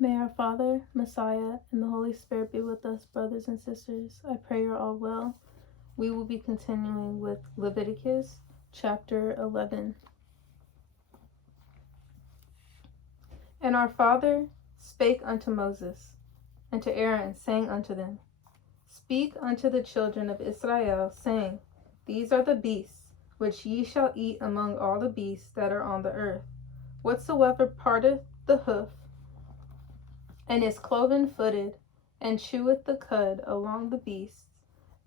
May our Father, Messiah, and the Holy Spirit be with us, brothers and sisters. I pray you're all well. We will be continuing with Leviticus chapter 11. And our Father spake unto Moses and to Aaron, saying unto them, Speak unto the children of Israel, saying, These are the beasts which ye shall eat among all the beasts that are on the earth. Whatsoever parteth the hoof, and is cloven-footed, and cheweth the cud along the beasts,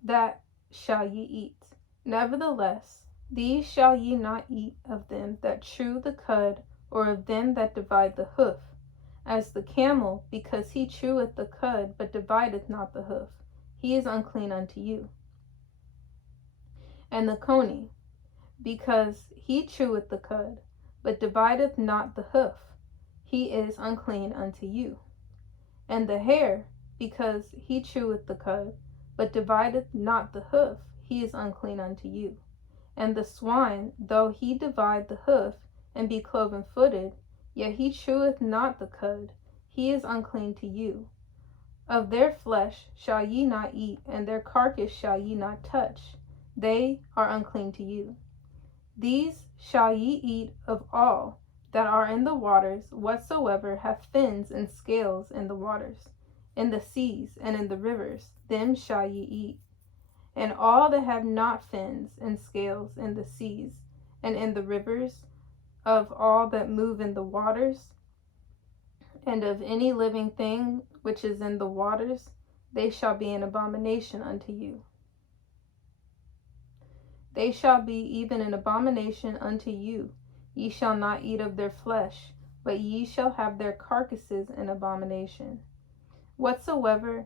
that shall ye eat. Nevertheless, these shall ye not eat of them that chew the cud, or of them that divide the hoof, as the camel, because he cheweth the cud, but divideth not the hoof, he is unclean unto you. And the coney, because he cheweth the cud, but divideth not the hoof, he is unclean unto you. And the hare, because he cheweth the cud, but divideth not the hoof, he is unclean unto you. And the swine, though he divide the hoof, and be cloven-footed, yet he cheweth not the cud, he is unclean to you. Of their flesh shall ye not eat, and their carcass shall ye not touch, they are unclean to you. These shall ye eat of all that are in the waters, whatsoever have fins and scales in the waters, in the seas, and in the rivers, them shall ye eat. And all that have not fins and scales in the seas, and in the rivers, of all that move in the waters, and of any living thing which is in the waters, they shall be an abomination unto you. They shall be even an abomination unto you. Ye shall not eat of their flesh, but ye shall have their carcasses in abomination. Whatsoever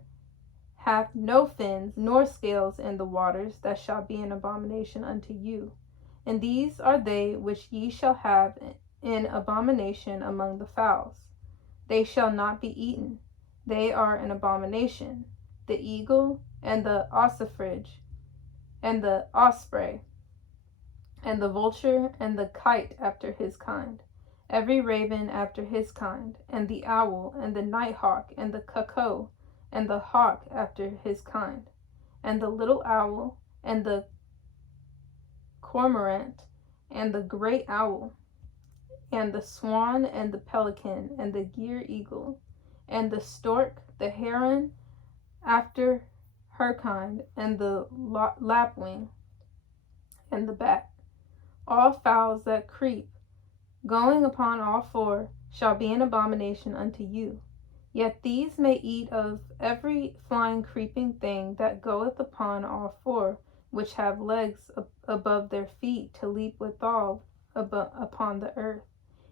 hath no fins nor scales in the waters, that shall be an abomination unto you. And these are they which ye shall have in abomination among the fowls. They shall not be eaten. They are an abomination: the eagle, and the ossifrage, and the osprey, and the vulture, and the kite after his kind, every raven after his kind, and the owl, and the nighthawk, and the cuckoo, and the hawk after his kind, and the little owl, and the cormorant, and the great owl, and the swan, and the pelican, and the gier eagle, and the stork, the heron after her kind, and the lapwing, and the bat. All fowls that creep, going upon all four, shall be an abomination unto you. Yet these may eat of every flying creeping thing that goeth upon all four, which have legs above their feet to leap withal upon the earth.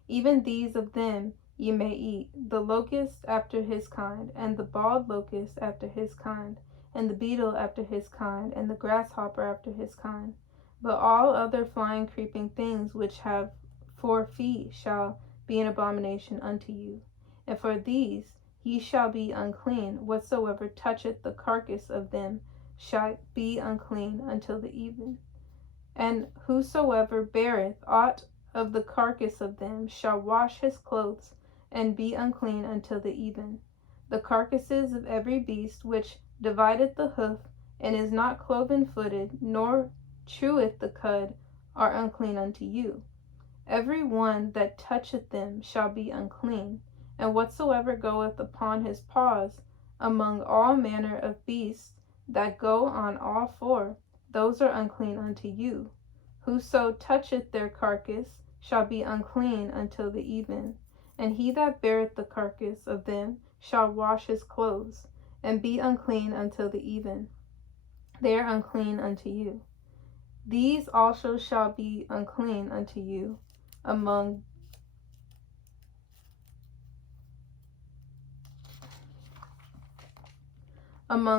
Even these of them ye may eat: the locust after his kind, and the bald locust after his kind, and the beetle after his kind, and the grasshopper after his kind. But all other flying creeping things which have 4 feet shall be an abomination unto you. And for these ye shall be unclean: whatsoever toucheth the carcass of them shall be unclean until the even. And whosoever beareth aught of the carcass of them shall wash his clothes, and be unclean until the even. The carcasses of every beast which divideth the hoof, and is not cloven-footed, nor cheweth the cud, are unclean unto you. Every one that toucheth them shall be unclean. And whatsoever goeth upon his paws among all manner of beasts that go on all four, those are unclean unto you. Whoso toucheth their carcass shall be unclean until the even. And he that beareth the carcass of them shall wash his clothes, and be unclean until the even. They are unclean unto you. These also shall be unclean unto you among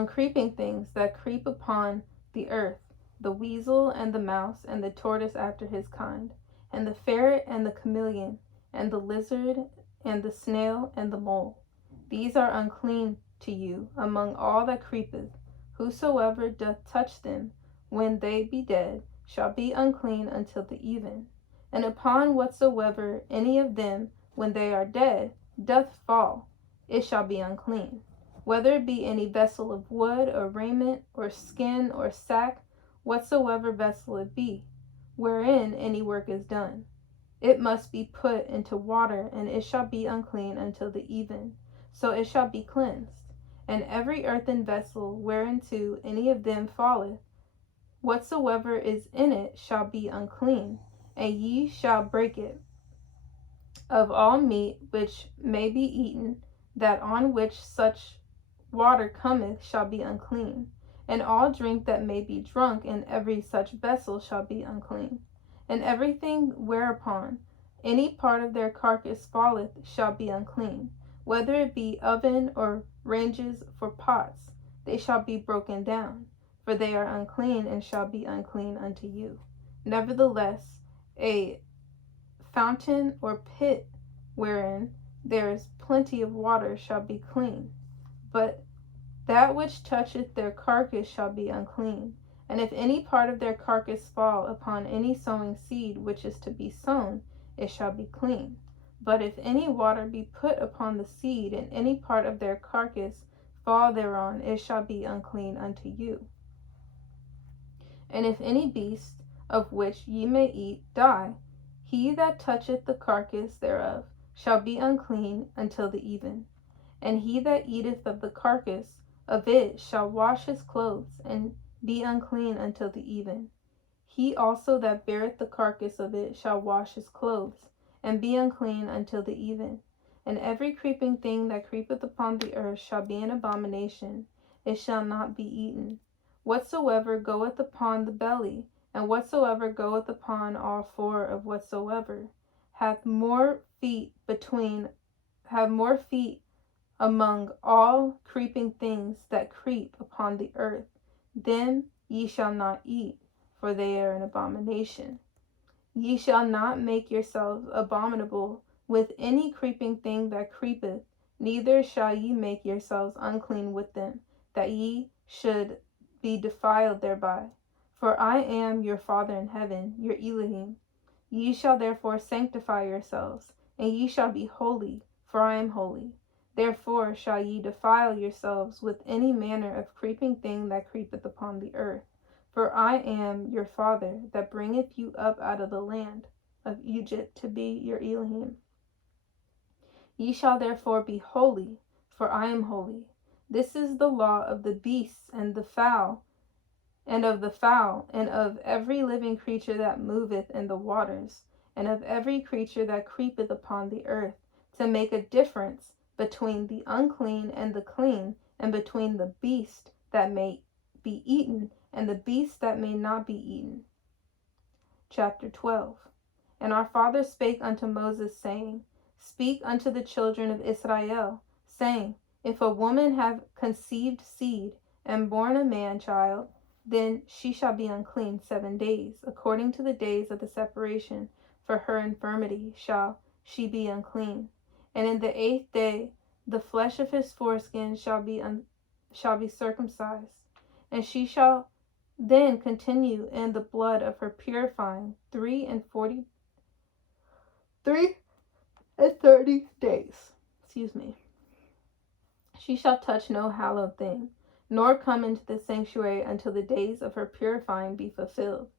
creeping things that creep upon the earth: the weasel, and the mouse, and the tortoise after his kind, and the ferret, and the chameleon, and the lizard, and the snail, and the mole. These are unclean to you among all that creepeth. Whosoever doth touch them, when they be dead, shall be unclean until the even. And upon whatsoever any of them, when they are dead, doth fall, it shall be unclean. Whether it be any vessel of wood, or raiment, or skin, or sack, whatsoever vessel it be, wherein any work is done, it must be put into water, and it shall be unclean until the even. So it shall be cleansed. And every earthen vessel whereinto any of them falleth, whatsoever is in it shall be unclean, and ye shall break it. Of all meat which may be eaten, that on which such water cometh shall be unclean. And all drink that may be drunk in every such vessel shall be unclean. And everything whereupon any part of their carcass falleth shall be unclean, whether it be oven or ranges for pots, they shall be broken down, for they are unclean, and shall be unclean unto you. Nevertheless, a fountain or pit wherein there is plenty of water shall be clean, but that which toucheth their carcass shall be unclean. And if any part of their carcass fall upon any sowing seed which is to be sown, it shall be clean. But if any water be put upon the seed, and any part of their carcass fall thereon, it shall be unclean unto you. And if any beast of which ye may eat die, he that toucheth the carcass thereof shall be unclean until the even. And he that eateth of the carcass of it shall wash his clothes, and be unclean until the even. He also that beareth the carcass of it shall wash his clothes, and be unclean until the even. And every creeping thing that creepeth upon the earth shall be an abomination, it shall not be eaten. Whatsoever goeth upon the belly, and whatsoever goeth upon all four of whatsoever hath more feet among all creeping things that creep upon the earth, them ye shall not eat, for they are an abomination. Ye shall not make yourselves abominable with any creeping thing that creepeth, neither shall ye make yourselves unclean with them, that ye should be defiled thereby. For I am your Father in heaven, your Elohim. Ye shall therefore sanctify yourselves, and ye shall be holy, for I am holy. Therefore shall ye defile yourselves with any manner of creeping thing that creepeth upon the earth. For I am your Father, that bringeth you up out of the land of Egypt to be your Elohim. Ye shall therefore be holy, for I am holy. This is the law of the beasts and the fowl, and of every living creature that moveth in the waters, and of every creature that creepeth upon the earth, to make a difference between the unclean and the clean, and between the beast that may be eaten and the beast that may not be eaten. Chapter 12. And our father spake unto Moses, saying, Speak unto the children of Israel, saying, If a woman have conceived seed, and born a man child, then she shall be unclean 7 days, according to the days of the separation, for her infirmity shall she be unclean. And in the 8th day the flesh of his foreskin shall be circumcised, and she shall then continue in the blood of her purifying 3 and 30 days. She shall touch no hallowed thing, nor come into the sanctuary until the days of her purifying be fulfilled.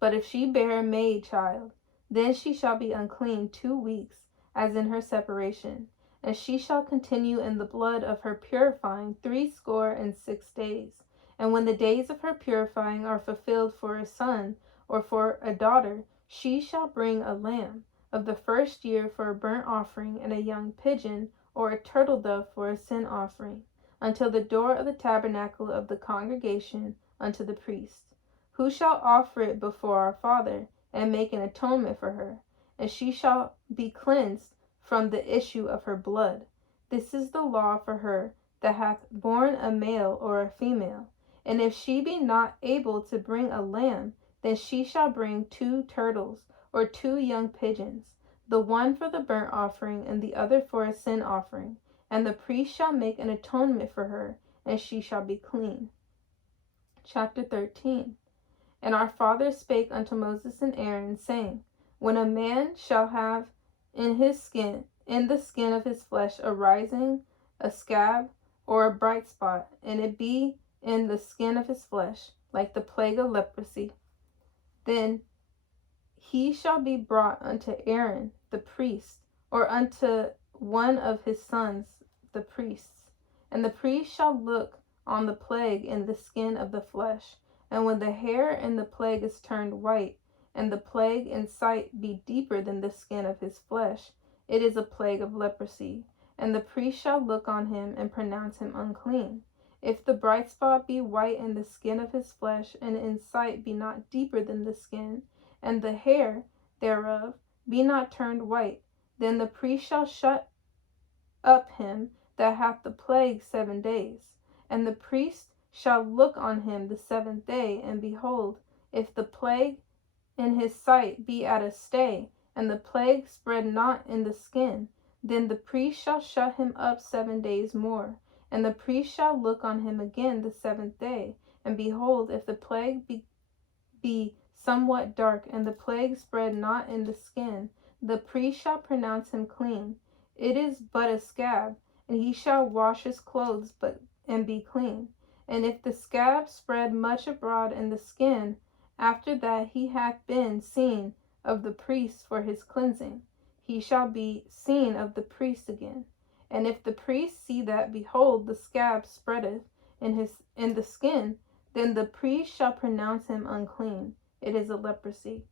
But if she bear a maid child, then she shall be unclean 2 weeks, as in her separation, and she shall continue in the blood of her purifying 66 days. And when the days of her purifying are fulfilled for a son or for a daughter, she shall bring a lamb of the first year for a burnt offering, and a young pigeon or a turtle dove for a sin offering, until the door of the tabernacle of the congregation unto the priest, who shall offer it before our father, and make an atonement for her, and she shall be cleansed from the issue of her blood. This is the law for her that hath borne a male or a female. And if she be not able to bring a lamb, then she shall bring 2 turtles or 2 young pigeons, the one for the burnt offering, and the other for a sin offering. And the priest shall make an atonement for her, and she shall be clean. Chapter 13. And our father spake unto Moses and Aaron, saying, When a man shall have in the skin of his flesh a rising a scab, or a bright spot, and it be in the skin of his flesh, like the plague of leprosy, then he shall be brought unto Aaron the priest, or unto one of his sons the priests. And the priest shall look on the plague in the skin of the flesh. And when the hair in the plague is turned white, and the plague in sight be deeper than the skin of his flesh, it is a plague of leprosy. And the priest shall look on him and pronounce him unclean. If the bright spot be white in the skin of his flesh, and in sight be not deeper than the skin, and the hair thereof be not turned white, then the priest shall shut up him that hath the plague 7 days. And the priest shall look on him the 7th day, and behold, if the plague in his sight be at a stay, and the plague spread not in the skin, then the priest shall shut him up 7 days more. And the priest shall look on him again the 7th day, and behold, if the plague be somewhat dark, and the plague spread not in the skin, the priest shall pronounce him clean. It is but a scab, and he shall wash his clothes and be clean. And if the scab spread much abroad in the skin, after that he hath been seen of the priest for his cleansing, he shall be seen of the priest again. And if the priest see that, behold, the scab spreadeth in the skin, then the priest shall pronounce him unclean. It is a leprosy.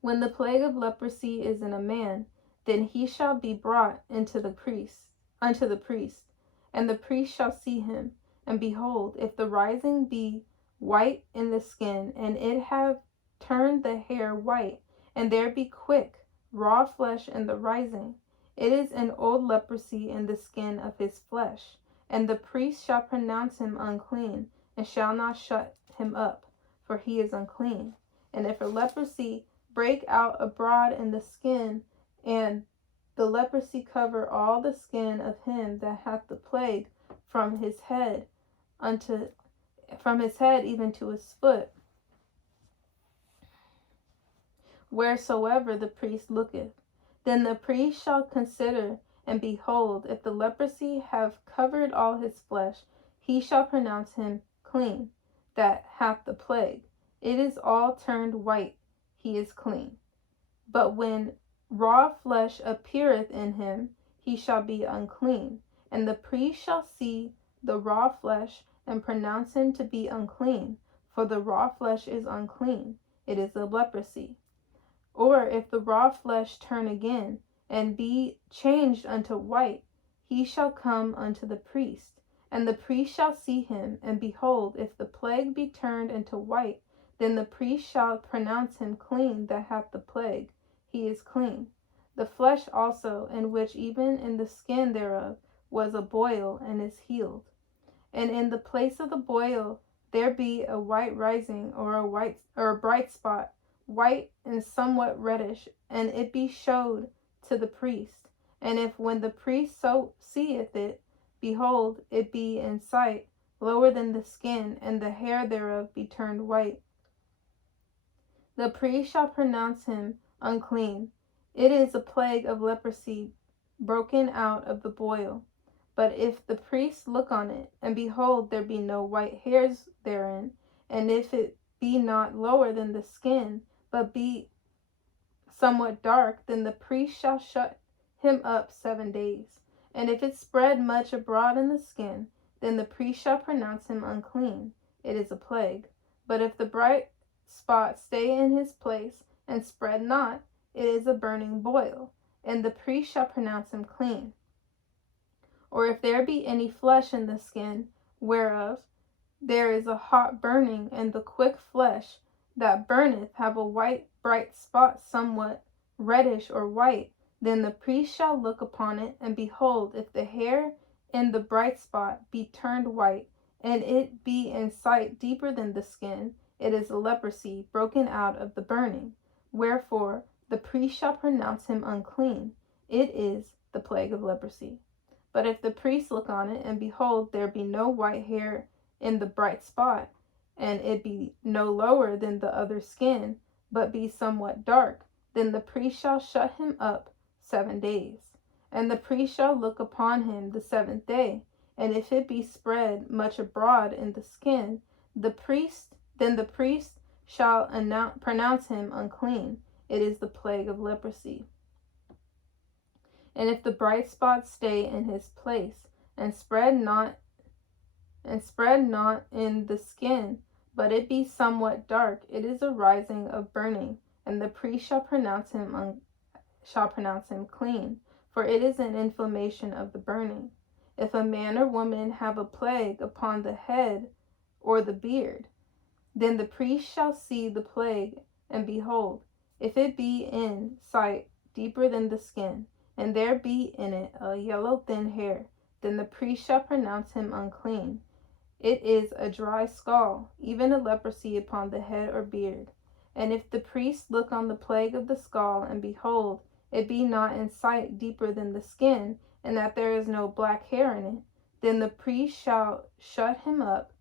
When the plague of leprosy is in a man, then he shall be brought unto the priest, and the priest shall see him. And behold, if the rising be white in the skin, and it have turned the hair white, and there be quick, raw flesh in the rising, it is an old leprosy in the skin of his flesh. And the priest shall pronounce him unclean, and shall not shut him up, for he is unclean. And if a leprosy break out abroad in the skin, and the leprosy cover all the skin of him that hath the plague from his head even to his foot, wheresoever the priest looketh, then the priest shall consider, and behold, if the leprosy have covered all his flesh, he shall pronounce him clean that hath the plague. It is all turned white, he is clean. But when raw flesh appeareth in him, he shall be unclean. And the priest shall see the raw flesh, and pronounce him to be unclean, for the raw flesh is unclean, it is a leprosy. Or if the raw flesh turn again, and be changed unto white, he shall come unto the priest. And the priest shall see him, and behold, if the plague be turned into white, then the priest shall pronounce him clean that hath the plague, he is clean. The flesh also, in which even in the skin thereof was a boil, and is healed. And in the place of the boil there be a white rising, or a bright spot, white and somewhat reddish, and it be showed to the priest. And if when the priest so seeth it, behold, it be in sight lower than the skin, and the hair thereof be turned white, the priest shall pronounce him unclean. It is a plague of leprosy broken out of the boil. But if the priest look on it, and behold, there be no white hairs therein, and if it be not lower than the skin, but be somewhat dark, then the priest shall shut him up 7 days. And if it spread much abroad in the skin, then the priest shall pronounce him unclean. It is a plague. But if the bright spot stay in his place, and spread not, it is a burning boil, and the priest shall pronounce him clean. Or if there be any flesh in the skin, whereof there is a hot burning, and the quick flesh that burneth have a white bright spot somewhat reddish or white, then the priest shall look upon it, and behold, if the hair in the bright spot be turned white, and it be in sight deeper than the skin, it is a leprosy broken out of the burning. Wherefore the priest shall pronounce him unclean. It is the plague of leprosy. But if the priest look on it, and behold, there be no white hair in the bright spot, and it be no lower than the other skin, but be somewhat dark, then the priest shall shut him up 7 days. And the priest shall look upon him the 7th day, and if it be spread much abroad in the skin, then the priest shall pronounce him unclean. It is the plague of leprosy. And if the bright spot stay in his place, and spread not in the skin, but it be somewhat dark, it is a rising of burning, and the priest shall pronounce him clean, for it is an inflammation of the burning. If a man or woman have a plague upon the head or the beard, then the priest shall see the plague, and behold, if it be in sight deeper than the skin, and there be in it a yellow thin hair, then the priest shall pronounce him unclean. It is a dry scall, even a leprosy upon the head or beard. And if the priest look on the plague of the scall, and behold, it be not in sight deeper than the skin, and that there is no black hair in it, then the priest shall shut him up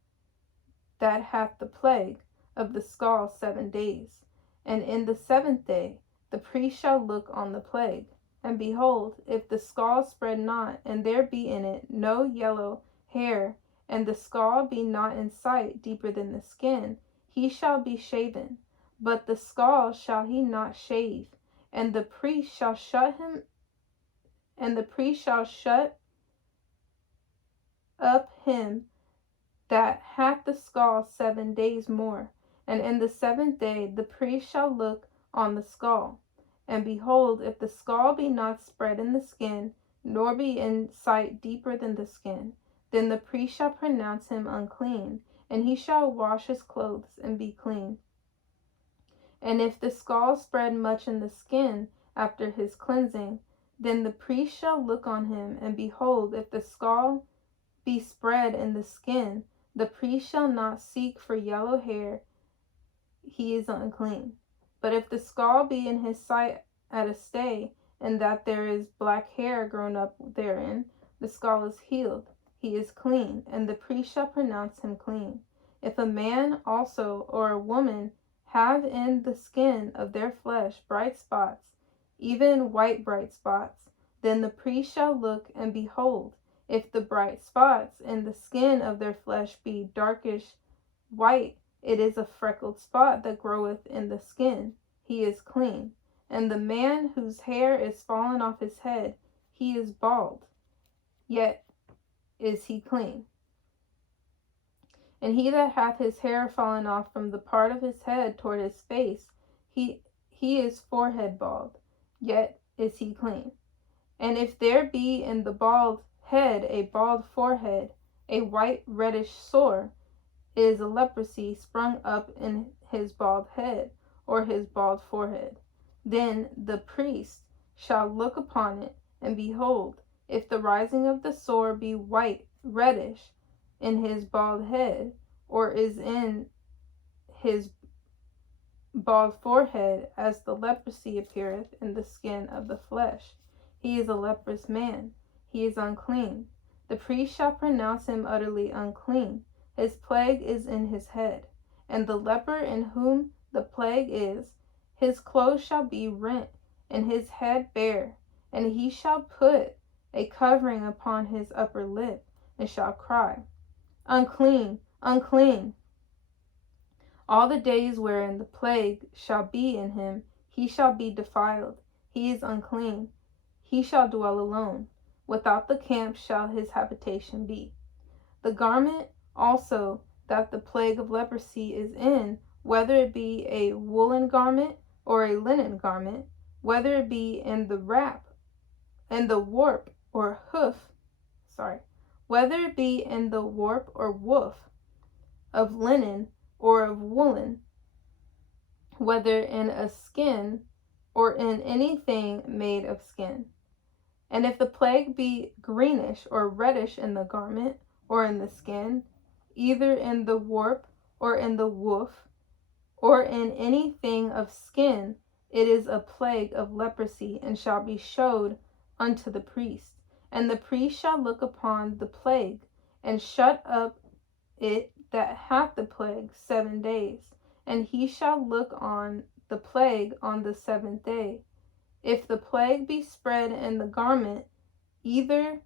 that hath the plague of the scall 7 days. And in the 7th day the priest shall look on the plague, and behold, if the scall spread not, and there be in it no yellow hair, and the scall be not in sight deeper than the skin, he shall be shaven. But the scall shall he not shave, and the priest shall shut up him that hath the scall 7 days more. And in the 7th day the priest shall look on the scall, and behold, if the scall be not spread in the skin, nor be in sight deeper than the skin, then the priest shall pronounce him unclean, and he shall wash his clothes and be clean. And if the scall spread much in the skin after his cleansing, then the priest shall look on him, and behold, if the scall be spread in the skin, the priest shall not seek for yellow hair, he is unclean. But if the scall be in his sight at a stay, and that there is black hair grown up therein, the scall is healed, he is clean, and the priest shall pronounce him clean. If a man also or a woman have in the skin of their flesh bright spots, even white bright spots, then the priest shall look, and behold, if the bright spots in the skin of their flesh be darkish white, it is a freckled spot that groweth in the skin, he is clean. And the man whose hair is fallen off his head, he is bald, yet is he clean. And he that hath his hair fallen off from the part of his head toward his face, he is forehead bald, yet is he clean. And if there be in the bald head a bald forehead, a white reddish sore, it is a leprosy sprung up in his bald head, or his bald forehead. Then the priest shall look upon it, and behold, if the rising of the sore be white reddish in his bald head, or is in his bald forehead, as the leprosy appeareth in the skin of the flesh, he is a leprous man, he is unclean. The priest shall pronounce him utterly unclean. His plague is in his head. And the leper in whom the plague is, his clothes shall be rent, and his head bare, and he shall put a covering upon his upper lip, and shall cry, Unclean, unclean. All the days wherein the plague shall be in him, he shall be defiled. He is unclean. He shall dwell alone. Without the camp shall his habitation be. The garment also that the plague of leprosy is in, whether it be a woolen garment or a linen garment, whether it be in the warp or woof of linen or of woolen, whether in a skin or in anything made of skin. And if the plague be greenish or reddish in the garment or in the skin, either in the warp or in the woof, or in anything of skin, it is a plague of leprosy, and shall be showed unto the priest. And the priest shall look upon the plague, and shut up it that hath the plague 7 days. And he shall look on the plague on the 7th day. If the plague be spread in the garment, either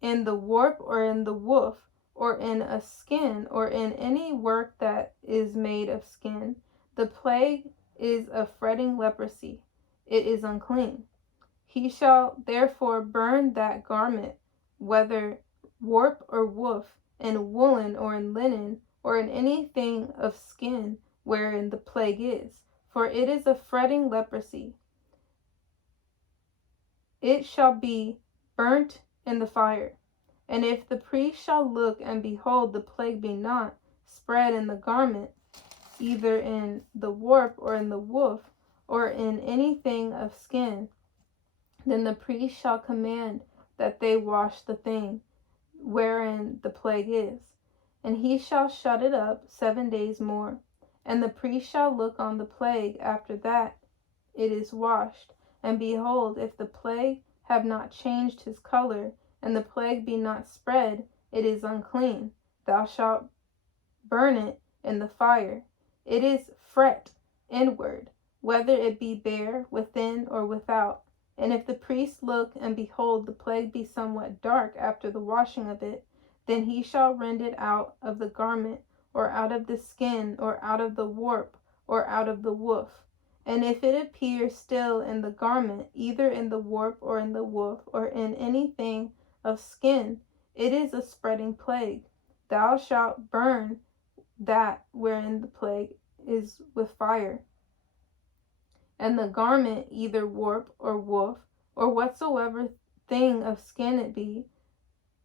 in the warp or in the woof, or in a skin, or in any work that is made of skin. The plague is a fretting leprosy. It is unclean. He shall therefore burn that garment, whether warp or woof, in woolen or in linen, or in anything of skin wherein the plague is, for it is a fretting leprosy. It shall be burnt in the fire. And if the priest shall look and behold the plague be not spread in the garment, either in the warp or in the woof, or in anything of skin, then the priest shall command that they wash the thing wherein the plague is, and he shall shut it up 7 days more. And the priest shall look on the plague after that it is washed, and behold, if the plague have not changed his color, and the plague be not spread, it is unclean. Thou shalt burn it in the fire. It is fret inward, whether it be bare within or without. And if the priest look and behold the plague be somewhat dark after the washing of it, then he shall rend it out of the garment, or out of the skin, or out of the warp, or out of the woof. And if it appear still in the garment, either in the warp or in the woof, or in anything of skin, it is a spreading plague. Thou shalt burn that wherein the plague is with fire. And the garment, either warp or woof, or whatsoever thing of skin it be,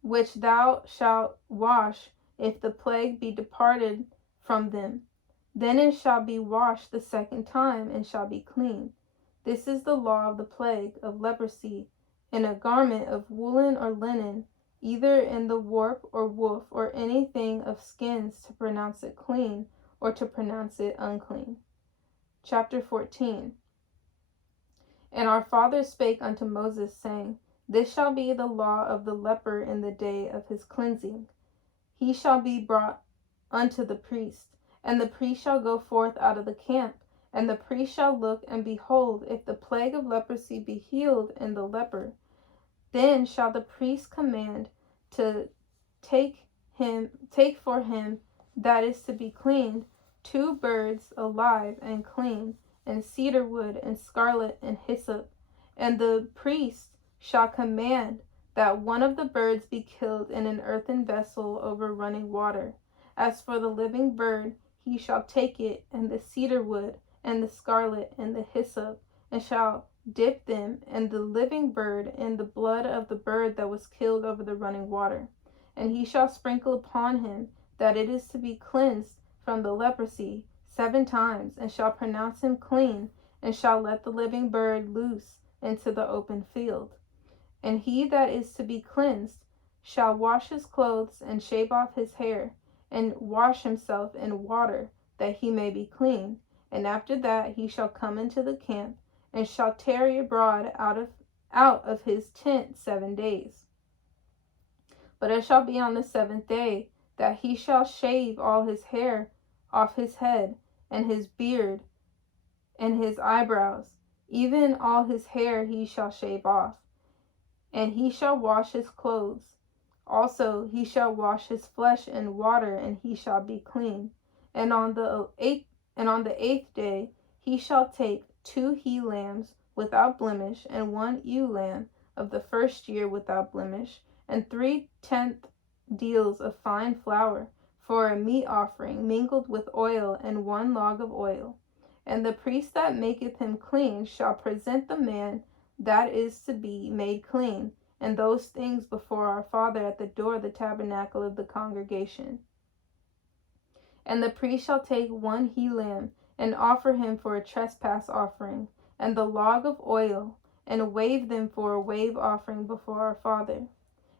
which thou shalt wash, if the plague be departed from them, then it shall be washed the second time, and shall be clean. This is the law of the plague of leprosy, in a garment of woolen or linen, either in the warp or woof, or anything of skins, to pronounce it clean, or to pronounce it unclean. Chapter 14. And our fathers spake unto Moses, saying, This shall be the law of the leper in the day of his cleansing. He shall be brought unto the priest, and the priest shall go forth out of the camp, and the priest shall look and behold, if the plague of leprosy be healed in the leper, then shall the priest command to take for him that is to be cleaned 2 birds alive and clean, and cedar wood, and scarlet, and hyssop. And the priest shall command that one of the birds be killed in an earthen vessel over running water. As for the living bird, he shall take it, and the cedar wood, and the scarlet, and the hyssop, and shall dip them, and the living bird, in the blood of the bird that was killed over the running water. And he shall sprinkle upon him that it is to be cleansed from the leprosy 7 times, and shall pronounce him clean, and shall let the living bird loose into the open field. And he that is to be cleansed shall wash his clothes, and shave off his hair, and wash himself in water, that he may be clean. And after that he shall come into the camp, and shall tarry abroad out of his tent 7 days. But it shall be on the 7th day that he shall shave all his hair off his head, and his beard, and his eyebrows, even all his hair he shall shave off. And he shall wash his clothes. Also he shall wash his flesh in water, and he shall be clean. And on the 8th day he shall take 2 he-lambs without blemish, and 1 ewe lamb of the first year without blemish, and 3/10 deals of fine flour, for a meat offering mingled with oil, and 1 log of oil. And the priest that maketh him clean shall present the man that is to be made clean, and those things before our Father at the door of the tabernacle of the congregation. And the priest shall take 1 he-lamb, and offer him for a trespass offering, and the log of oil, and wave them for a wave offering before our Father.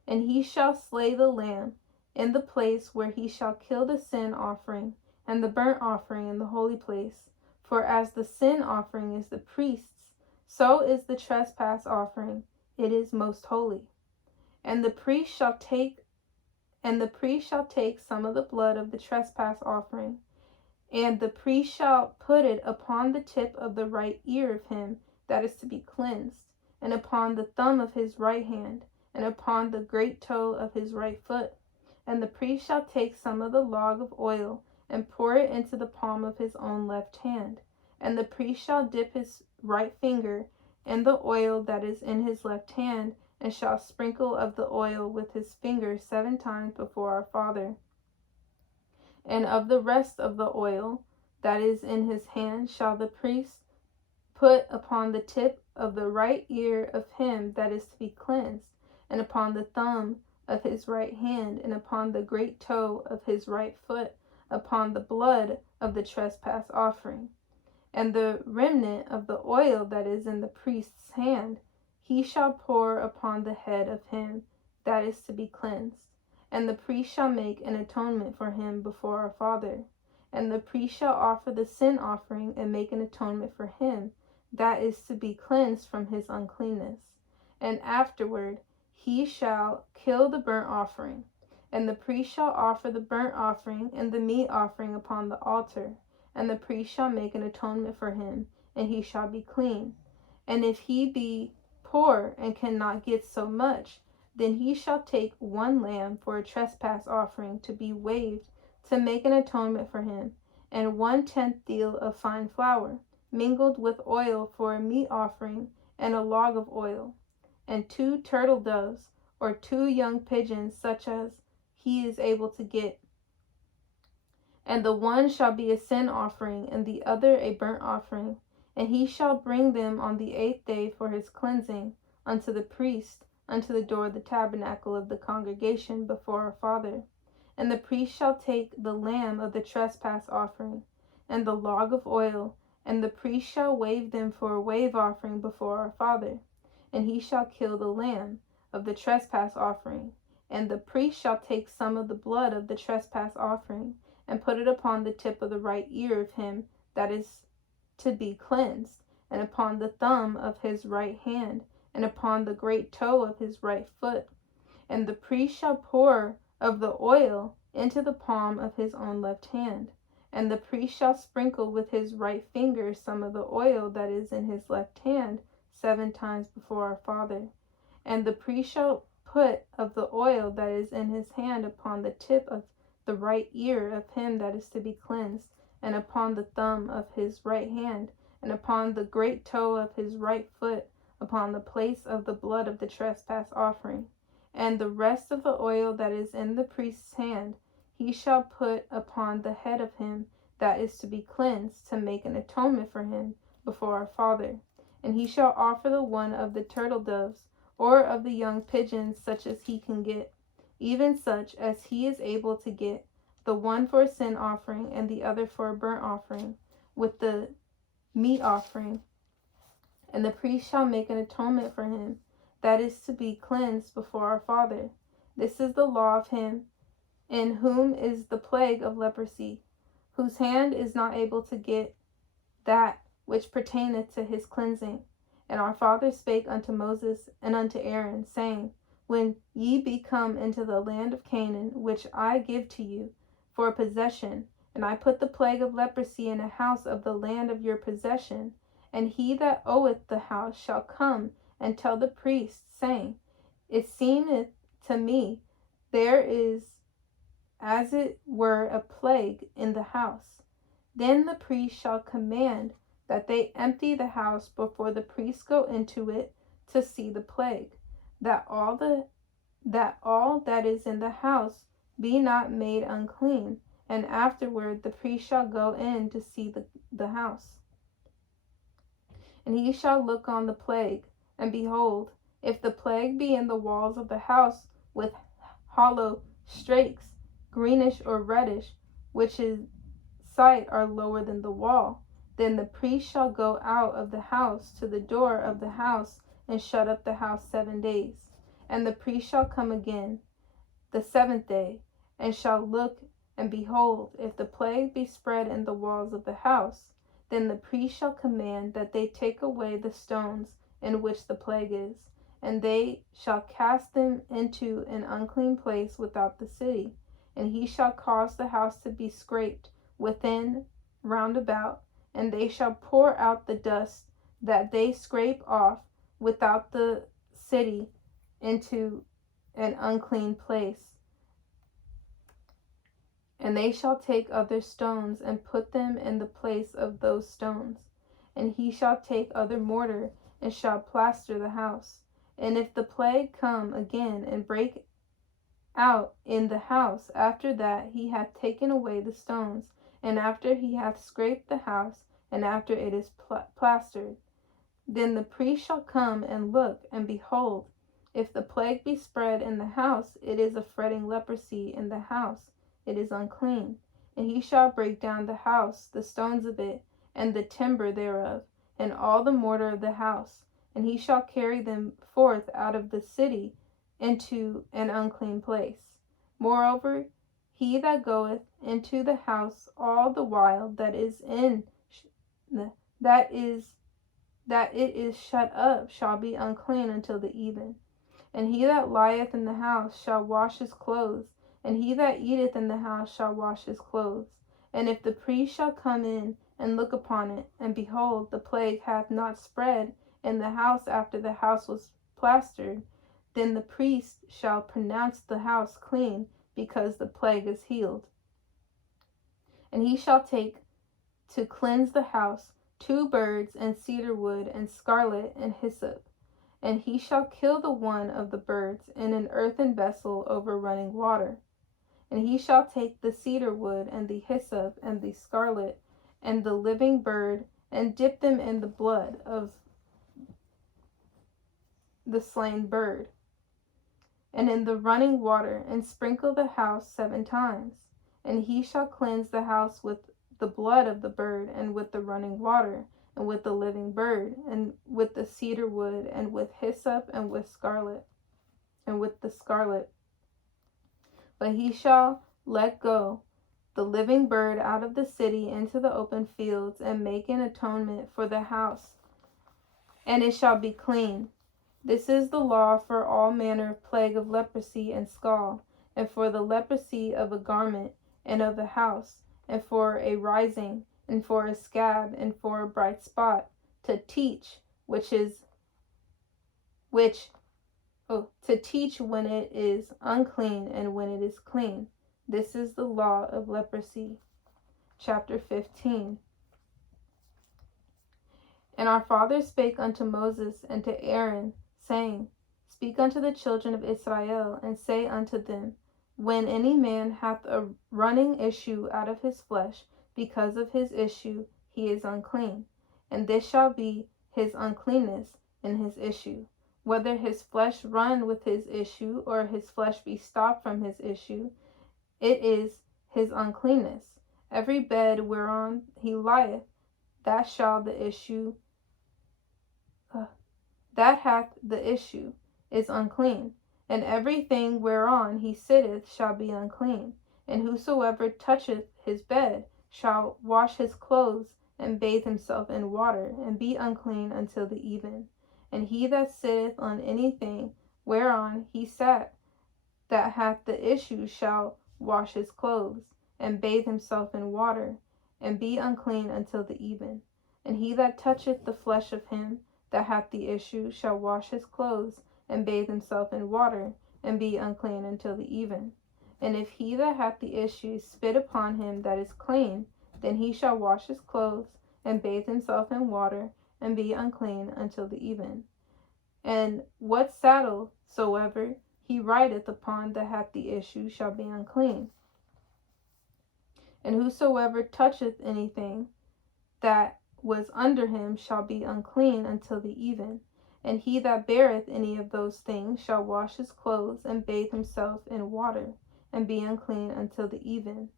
And he shall slay the lamb in the place where he shall kill the sin offering and the burnt offering in the holy place. For as the sin offering is the priest's, so is the trespass offering. It is most holy. And the priest shall take some of the blood of the trespass offering, and the priest shall put it upon the tip of the right ear of him that is to be cleansed, and upon the thumb of his right hand, and upon the great toe of his right foot. And the priest shall take some of the log of oil, and pour it into the palm of his own left hand. And the priest shall dip his right finger in the oil that is in his left hand, and shall sprinkle of the oil with his finger 7 times before our Father. And of the rest of the oil that is in his hand shall the priest put upon the tip of the right ear of him that is to be cleansed, and upon the thumb of his right hand, and upon the great toe of his right foot, upon the blood of the trespass offering. And the remnant of the oil that is in the priest's hand he shall pour upon the head of him that is to be cleansed. And the priest shall make an atonement for him before our Father. And the priest shall offer the sin offering and make an atonement for him that is to be cleansed from his uncleanness. And afterward he shall kill the burnt offering. And the priest shall offer the burnt offering and the meat offering upon the altar. And the priest shall make an atonement for him, and he shall be clean. And if he be poor and cannot get so much, then he shall take 1 lamb for a trespass offering to be waved to make an atonement for him, and 1/10 deal of fine flour, mingled with oil for a meat offering, and a log of oil, and 2 turtle doves, or 2 young pigeons, such as he is able to get. And the one shall be a sin offering, and the other a burnt offering. And he shall bring them on the 8th day for his cleansing unto the priest, unto the door of the tabernacle of the congregation before our Father. And the priest shall take the lamb of the trespass offering, and the log of oil, and the priest shall wave them for a wave offering before our Father. And he shall kill the lamb of the trespass offering. And the priest shall take some of the blood of the trespass offering, and put it upon the tip of the right ear of him that is to be cleansed, and upon the thumb of his right hand, and upon the great toe of his right foot. And the priest shall pour of the oil into the palm of his own left hand. And the priest shall sprinkle with his right finger some of the oil that is in his left hand 7 times before our Father. And the priest shall put of the oil that is in his hand upon the tip of the right ear of him that is to be cleansed, and upon the thumb of his right hand, and upon the great toe of his right foot, upon the place of the blood of the trespass offering. And the rest of the oil that is in the priest's hand he shall put upon the head of him that is to be cleansed, to make an atonement for him before our Father. And he shall offer the one of the turtle doves, or of the young pigeons, such as he can get, even such as he is able to get, the one for a sin offering, and the other for a burnt offering, with the meat offering. And the priest shall make an atonement for him that is to be cleansed before our Father. This is the law of him in whom is the plague of leprosy, whose hand is not able to get that which pertaineth to his cleansing. And our Father spake unto Moses and unto Aaron, saying, When ye be come into the land of Canaan, which I give to you for a possession, and I put the plague of leprosy in a house of the land of your possession, and he that oweth the house shall come and tell the priest, saying, It seemeth to me there is as it were a plague in the house. Then the priest shall command that they empty the house before the priests go into it to see the plague, that all that is in the house be not made unclean, and afterward the priest shall go in to see the house. And he shall look on the plague, and behold, if the plague be in the walls of the house with hollow strakes, greenish or reddish, which in sight are lower than the wall, then the priest shall go out of the house to the door of the house, and shut up the house 7 days. And the priest shall come again the 7th day, and shall look, and behold, if the plague be spread in the walls of the house, then the priest shall command that they take away the stones in which the plague is, and they shall cast them into an unclean place without the city. And he shall cause the house to be scraped within round about, and they shall pour out the dust that they scrape off without the city into an unclean place. And they shall take other stones and put them in the place of those stones. And he shall take other mortar and shall plaster the house. And if the plague come again and break out in the house, after that he hath taken away the stones, and after he hath scraped the house, and after it is plastered, then the priest shall come and look, and behold, if the plague be spread in the house, it is a fretting leprosy in the house, it is unclean. And he shall break down the house, the stones of it, and the timber thereof, and all the mortar of the house, and he shall carry them forth out of the city into an unclean place. Moreover, he that goeth into the house all the while that it is shut up shall be unclean until the even. And he that lieth in the house shall wash his clothes, and he that eateth in the house shall wash his clothes. And if the priest shall come in and look upon it, and behold, the plague hath not spread in the house after the house was plastered, then the priest shall pronounce the house clean, because the plague is healed. And he shall take to cleanse the house 2 birds and cedar wood and scarlet and hyssop. And he shall kill the one of the birds in an earthen vessel over running water. And he shall take the cedar wood and the hyssop and the scarlet and the living bird, and dip them in the blood of the slain bird, and in the running water, and sprinkle the house 7 times. And he shall cleanse the house with the blood of the bird, and with the running water, and with the living bird, and with the cedar wood, and with hyssop, and with the scarlet. But he shall let go the living bird out of the city into the open fields, and make an atonement for the house, and it shall be clean. This is the law for all manner of plague of leprosy and scall, and for the leprosy of a garment, and of a house, and for a rising, and for a scab, and for a bright spot, to teach to teach when it is unclean and when it is clean. This is the law of leprosy. Chapter 15. And our fathers spake unto Moses and to Aaron, saying, Speak unto the children of Israel, and say unto them, When any man hath a running issue out of his flesh, because of his issue he is unclean. And this shall be his uncleanness in his issue. Whether his flesh run with his issue, or his flesh be stopped from his issue, it is his uncleanness. Every bed whereon he lieth, that hath the issue is unclean, and everything whereon he sitteth shall be unclean. And whosoever toucheth his bed shall wash his clothes, and bathe himself in water, and be unclean until the even. And he that sitteth on anything whereon he sat, that hath the issue, shall wash his clothes, and bathe himself in water, and be unclean until the even. And he that toucheth the flesh of him that hath the issue shall wash his clothes, and bathe himself in water, and be unclean until the even. And if he that hath the issue spit upon him that is clean, then he shall wash his clothes, and bathe himself in water, and be unclean until the even. And what saddle soever he rideth upon that hath the issue shall be unclean. And whosoever toucheth anything that was under him shall be unclean until the even. And he that beareth any of those things shall wash his clothes, and bathe himself in water, and be unclean until the even.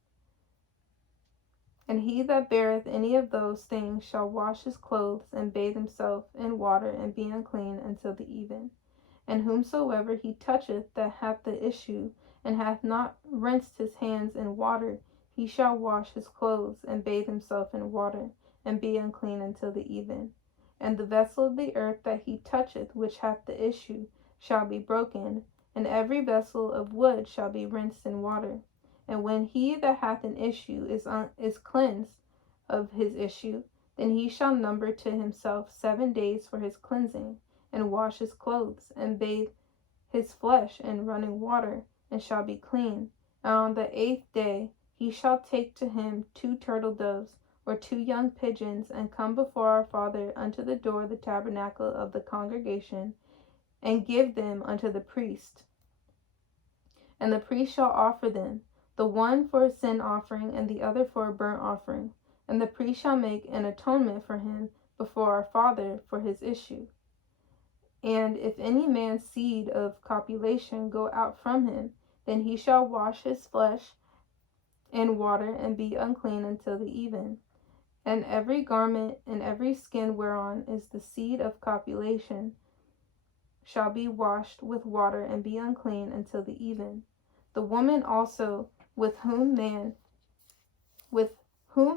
And he that beareth any of those things shall wash his clothes, and bathe himself in water, and be unclean until the even. And whomsoever he toucheth that hath the issue, and hath not rinsed his hands in water, he shall wash his clothes, and bathe himself in water, and be unclean until the even. And the vessel of the earth that he toucheth, which hath the issue, shall be broken, and every vessel of wood shall be rinsed in water. And when he that hath an issue is cleansed of his issue, then he shall number to himself 7 days for his cleansing, and wash his clothes, and bathe his flesh in running water, and shall be clean. And on the 8th day he shall take to him 2 turtle doves, or 2 young pigeons, and come before our father unto the door of the tabernacle of the congregation, and give them unto the priest. And the priest shall offer them, the one for a sin offering, and the other for a burnt offering. And the priest shall make an atonement for him before our Father for his issue. And if any man's seed of copulation go out from him, then he shall wash his flesh in water, and be unclean until the even. And every garment and every skin whereon is the seed of copulation shall be washed with water, and be unclean until the even. The woman also with whom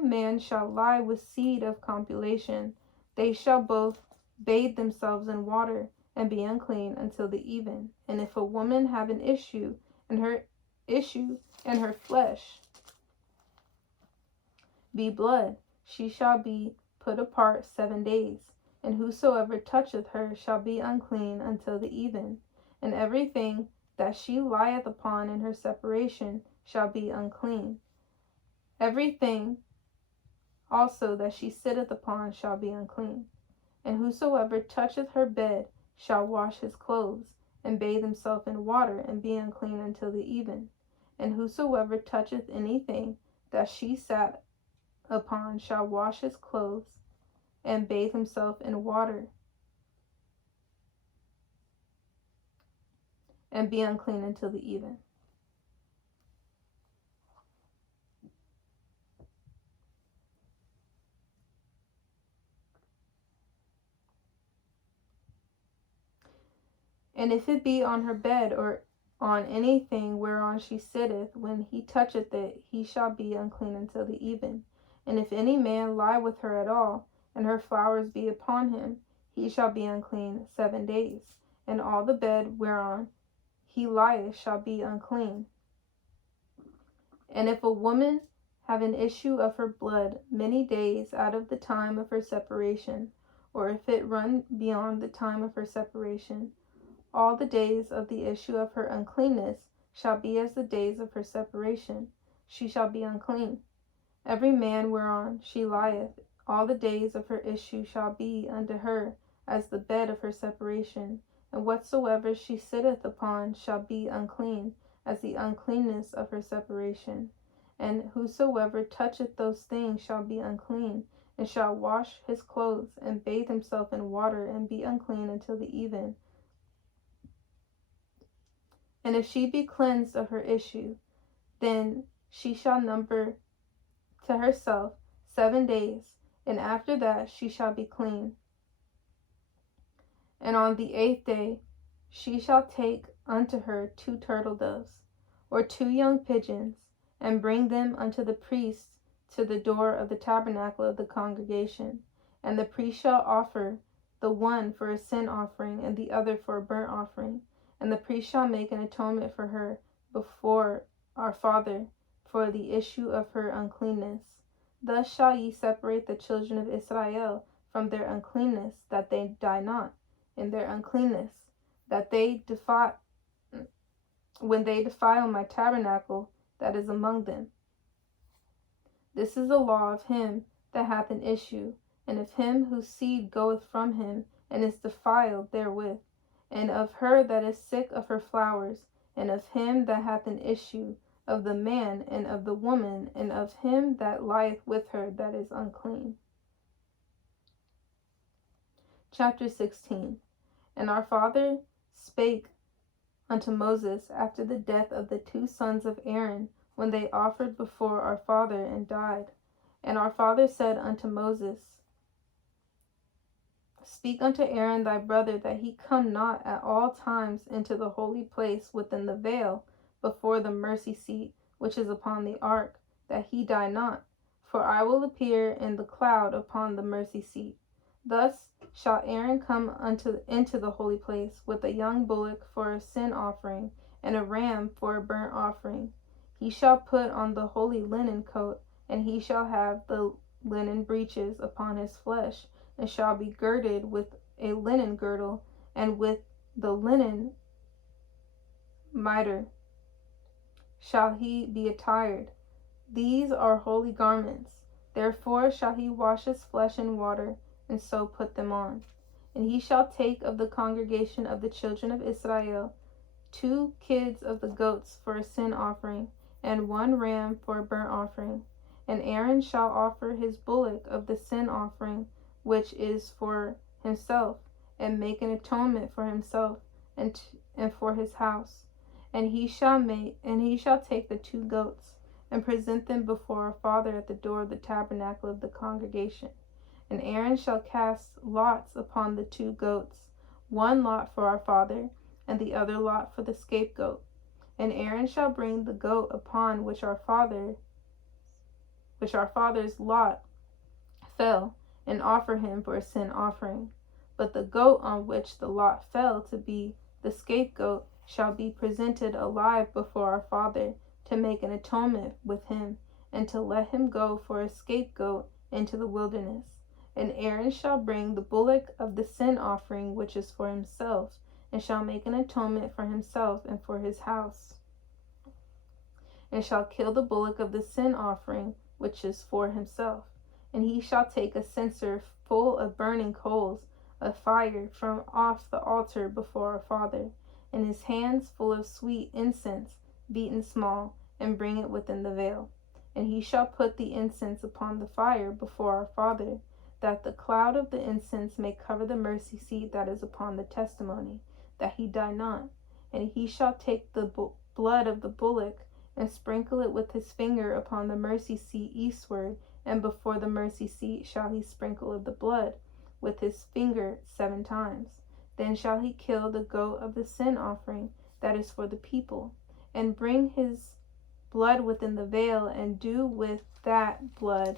man shall lie with seed of copulation, they shall both bathe themselves in water, and be unclean until the even. And if a woman have an issue, and her flesh be blood, she shall be put apart 7 days. And whosoever toucheth her shall be unclean until the even. And everything that she lieth upon in her separation shall be unclean. Everything also that she sitteth upon shall be unclean. And whosoever toucheth her bed shall wash his clothes, and bathe himself in water, and be unclean until the even. And whosoever toucheth anything that she sat upon shall wash his clothes, and bathe himself in water, and be unclean until the even. And if it be on her bed, or on anything whereon she sitteth, when he toucheth it, he shall be unclean until the even. And if any man lie with her at all, and her flowers be upon him, he shall be unclean 7 days. And all the bed whereon he lieth shall be unclean. And if a woman have an issue of her blood many days out of the time of her separation, or if it run beyond the time of her separation, all the days of the issue of her uncleanness shall be as the days of her separation. She shall be unclean. Every man whereon she lieth, all the days of her issue shall be unto her as the bed of her separation. And whatsoever she sitteth upon shall be unclean, as the uncleanness of her separation. And whosoever toucheth those things shall be unclean, and shall wash his clothes, and bathe himself in water, and be unclean until the even. And if she be cleansed of her issue, then she shall number to herself 7 days, and after that she shall be clean. And on the 8th day she shall take unto her 2 turtle doves, or 2 young pigeons, and bring them unto the priest to the door of the tabernacle of the congregation. And the priest shall offer the one for a sin offering, and the other for a burnt offering. And the priest shall make an atonement for her before our Father for the issue of her uncleanness. Thus shall ye separate the children of Israel from their uncleanness, that they die not in their uncleanness, that they when they defile my tabernacle that is among them. This is the law of him that hath an issue, and of him whose seed goeth from him, and is defiled therewith, and of her that is sick of her flowers, and of him that hath an issue, of the man and of the woman, and of him that lieth with her that is unclean. Chapter 16. And our Father spake unto Moses after the death of the 2 sons of Aaron, when they offered before our Father and died. And our Father said unto Moses, Speak unto Aaron thy brother, that he come not at all times into the holy place within the veil, before the mercy seat which is upon the ark, that he die not. For I will appear in the cloud upon the mercy seat. Thus shall Aaron come into the holy place with a young bullock for a sin offering, and a ram for a burnt offering. He shall put on the holy linen coat, and he shall have the linen breeches upon his flesh, and shall be girded with a linen girdle, and with the linen mitre shall he be attired. These are holy garments. Therefore shall he wash his flesh in water, and so put them on. And he shall take of the congregation of the children of Israel 2 kids of the goats for a sin offering, and 1 ram for a burnt offering. And Aaron shall offer his bullock of the sin offering, which is for himself, and make an atonement for himself and for his house. And he shall take the 2 goats, and present them before our father at the door of the tabernacle of the congregation. And Aaron shall cast lots upon the 2 goats, 1 lot for our father, and the other lot for the scapegoat. And Aaron shall bring the goat upon which our father's lot fell, and offer him for a sin offering. But the goat on which the lot fell to be the scapegoat shall be presented alive before our father, to make an atonement with him, and to let him go for a scapegoat into the wilderness. And Aaron shall bring the bullock of the sin offering, which is for himself, and shall make an atonement for himself and for his house, and shall kill the bullock of the sin offering, which is for himself. And he shall take a censer full of burning coals of fire from off the altar before our father, and his hands full of sweet incense beaten small, and bring it within the veil. And he shall put the incense upon the fire before our father, that the cloud of the incense may cover the mercy seat that is upon the testimony, that he die not. And he shall take the blood of the bullock, and sprinkle it with his finger upon the mercy seat eastward, and before the mercy seat shall he sprinkle of the blood with his finger 7 times. Then shall he kill the goat of the sin offering that is for the people, and bring his blood within the veil, and do with that blood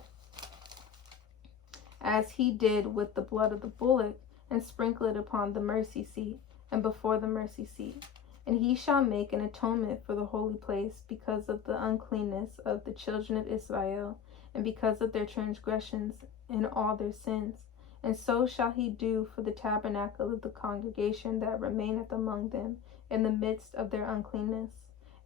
as he did with the blood of the bullock, and sprinkle it upon the mercy seat, and before the mercy seat. And he shall make an atonement for the holy place because of the uncleanness of the children of Israel, and because of their transgressions and all their sins. And so shall he do for the tabernacle of the congregation that remaineth among them in the midst of their uncleanness.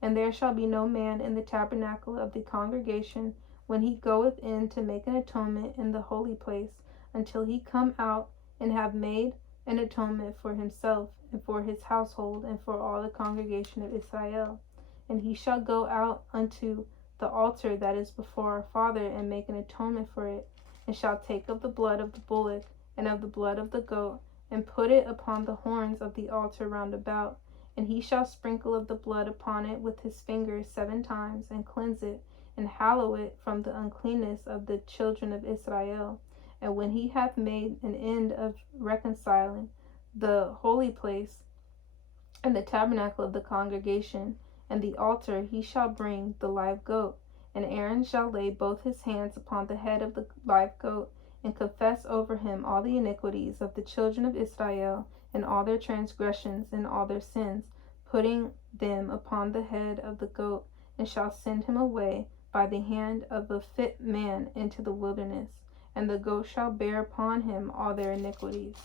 And there shall be no man in the tabernacle of the congregation when he goeth in to make an atonement in the holy place, until he come out and have made an atonement for himself, and for his household, and for all the congregation of Israel. And he shall go out unto the altar that is before our father, and make an atonement for it, and shall take of the blood of the bullock, and of the blood of the goat, and put it upon the horns of the altar round about. And he shall sprinkle of the blood upon it with his fingers 7 times, and cleanse it, and hallow it from the uncleanness of the children of Israel. And when he hath made an end of reconciling the holy place, and the tabernacle of the congregation, and the altar, he shall bring the live goat. And Aaron shall lay both his hands upon the head of the live goat, and confess over him all the iniquities of the children of Israel, and all their transgressions, and all their sins, putting them upon the head of the goat, and shall send him away by the hand of a fit man into the wilderness. And the goat shall bear upon him all their iniquities,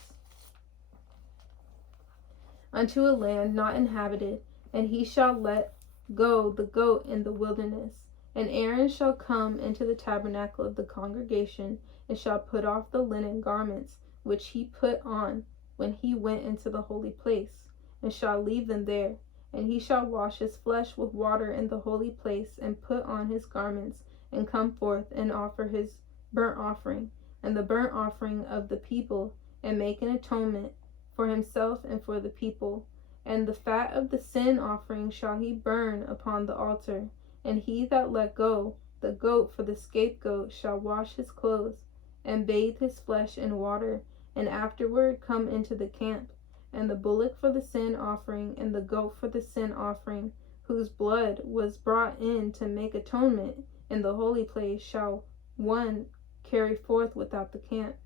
unto a land not inhabited, and he shall let go the goat in the wilderness. And Aaron shall come into the tabernacle of the congregation, and shall put off the linen garments which he put on when he went into the holy place, and shall leave them there. And he shall wash his flesh with water in the holy place, and put on his garments, and come forth, and offer his burnt offering, and the burnt offering of the people, and make an atonement for himself and for the people. And the fat of the sin offering shall he burn upon the altar. And he that let go the goat for the scapegoat shall wash his clothes, and bathe his flesh in water, and afterward come into the camp. And the bullock for the sin offering, and the goat for the sin offering, whose blood was brought in to make atonement in the holy place, shall one carry forth without the camp.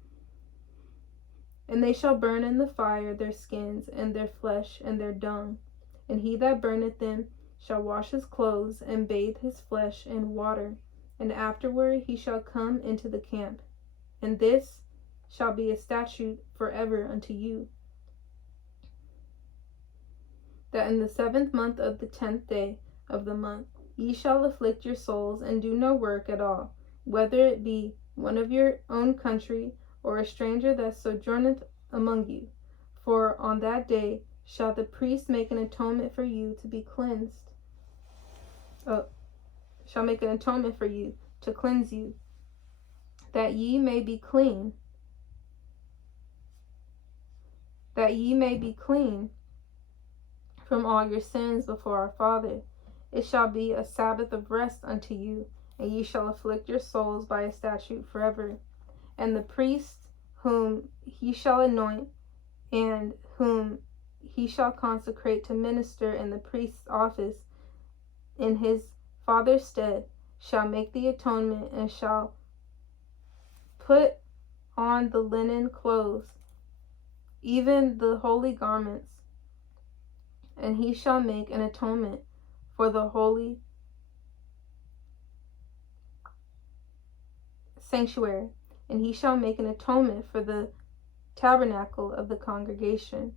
And they shall burn in the fire their skins, and their flesh, and their dung. And he that burneth them shall wash his clothes, and bathe his flesh in water, and afterward he shall come into the camp. And this shall be a statute forever unto you, that in the 7th month of the 10th day of the month ye shall afflict your souls, and do no work at all, whether it be one of your own country, or a stranger that sojourneth among you. For on that day shall the priest make an atonement for you to be cleansed. Shall make an atonement for you to cleanse you, that ye may be clean, from all your sins before our Father. It shall be a Sabbath of rest unto you, and ye shall afflict your souls by a statute forever. And the priest whom he shall anoint, and whom he shall consecrate to minister in the priest's office in his father's stead, shall make the atonement, and shall put on the linen clothes, even the holy garments, and he shall make an atonement for the holy sanctuary, and he shall make an atonement for the tabernacle of the congregation,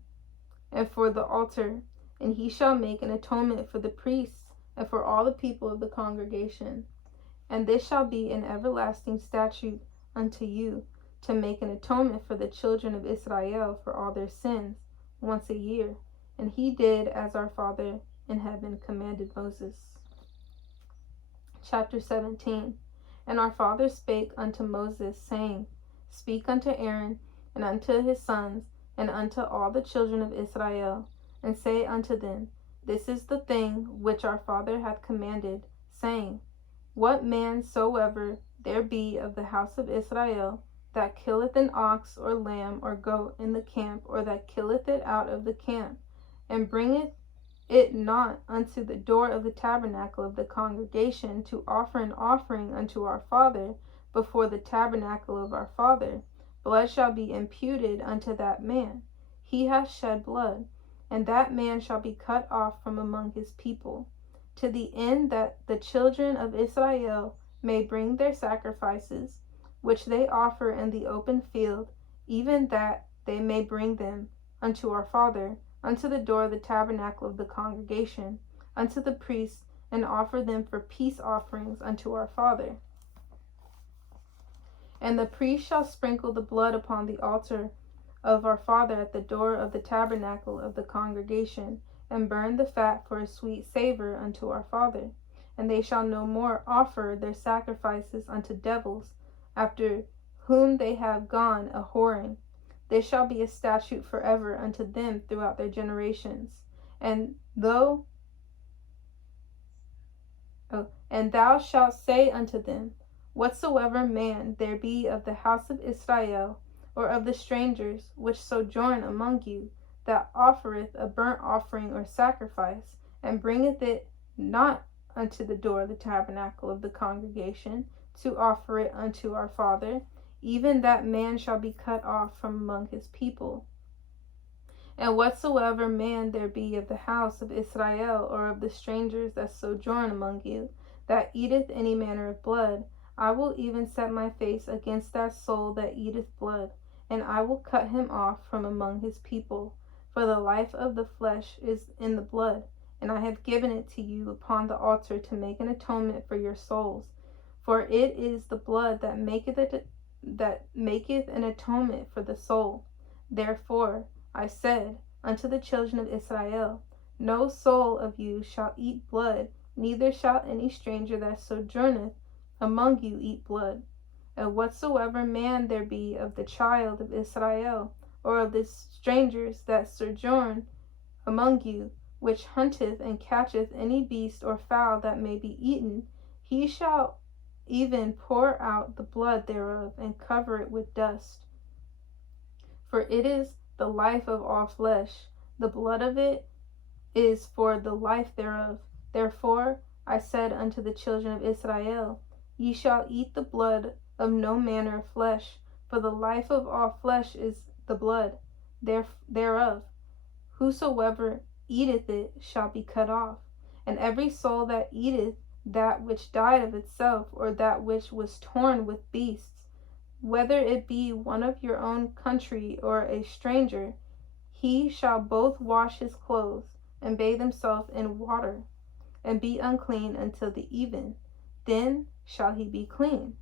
and for the altar, and he shall make an atonement for the priests, and for all the people of the congregation. And this shall be an everlasting statute unto you, to make an atonement for the children of Israel for all their sins once a year. And he did as our Father in heaven commanded Moses. Chapter 17. And our Father spake unto Moses, saying, Speak unto Aaron, and unto his sons, and unto all the children of Israel, and say unto them, This is the thing which our Father hath commanded, saying, What man soever there be of the house of Israel, that killeth an ox or lamb or goat in the camp, or that killeth it out of the camp, and bringeth it not unto the door of the tabernacle of the congregation, to offer an offering unto our Father before the tabernacle of our Father, blood shall be imputed unto that man. He hath shed blood, and that man shall be cut off from among his people, to the end that the children of Israel may bring their sacrifices, which they offer in the open field, even that they may bring them unto our Father, unto the door of the tabernacle of the congregation, unto the priests, and offer them for peace offerings unto our Father. And the priest shall sprinkle the blood upon the altar of our Father at the door of the tabernacle of the congregation, and burn the fat for a sweet savor unto our Father. And they shall no more offer their sacrifices unto devils, after whom they have gone a whoring. This shall be a statute forever unto them throughout their generations. And thou shalt say unto them, Whatsoever man there be of the house of Israel, or of the strangers which sojourn among you, that offereth a burnt offering or sacrifice, and bringeth it not unto the door of the tabernacle of the congregation, to offer it unto our Father, even that man shall be cut off from among his people. And whatsoever man there be of the house of Israel, or of the strangers that sojourn among you, that eateth any manner of blood, I will even set my face against that soul that eateth blood, and I will cut him off from among his people. For the life of the flesh is in the blood, and I have given it to you upon the altar to make an atonement for your souls. For it is the blood that maketh an atonement for the soul. Therefore I said unto the children of Israel, No soul of you shall eat blood, neither shall any stranger that sojourneth among you eat blood. And whatsoever man there be of the child of Israel, or of the strangers that sojourn among you, which hunteth and catcheth any beast or fowl that may be eaten, he shall even pour out the blood thereof, and cover it with dust. For it is the life of all flesh, the blood of it is for the life thereof. Therefore I said unto the children of Israel, Ye shall eat the blood of no manner of flesh, for the life of all flesh is the blood thereof. Whosoever eateth it shall be cut off. And every soul that eateth that which died of itself, or that which was torn with beasts, whether it be one of your own country or a stranger, he shall both wash his clothes, and bathe himself in water, and be unclean until the even. Then shall he be clean.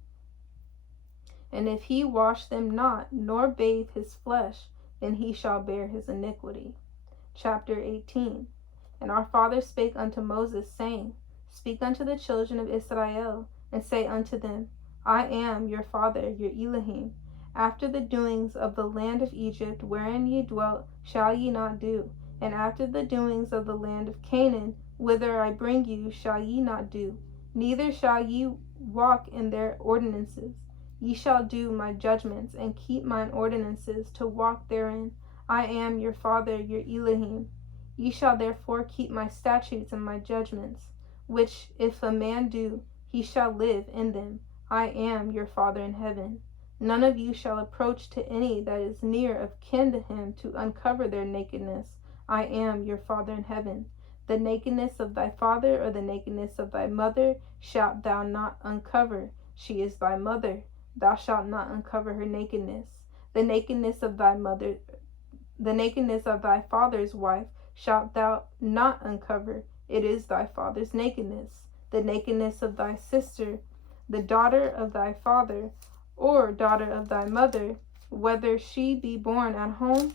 And if he wash them not, nor bathe his flesh, then he shall bear his iniquity. Chapter 18. And our father spake unto Moses, saying, Speak unto the children of Israel, and say unto them, I am your father, your Elohim. After the doings of the land of Egypt, wherein ye dwelt, shall ye not do, and after the doings of the land of Canaan, whither I bring you, shall ye not do, neither shall ye walk in their ordinances. Ye shall do my judgments, and keep mine ordinances, to walk therein. I am your father, your Elohim. Ye shall therefore keep my statutes and my judgments, which if a man do, he shall live in them. I am your Father in heaven. None of you shall approach to any that is near of kin to him to uncover their nakedness. I am your Father in heaven. The nakedness of thy father or the nakedness of thy mother shalt thou not uncover. She is thy mother. Thou shalt not uncover her nakedness. The nakedness of thy father's wife shalt thou not uncover. It is thy father's nakedness. The nakedness of thy sister, the daughter of thy father, or daughter of thy mother, whether she be born at home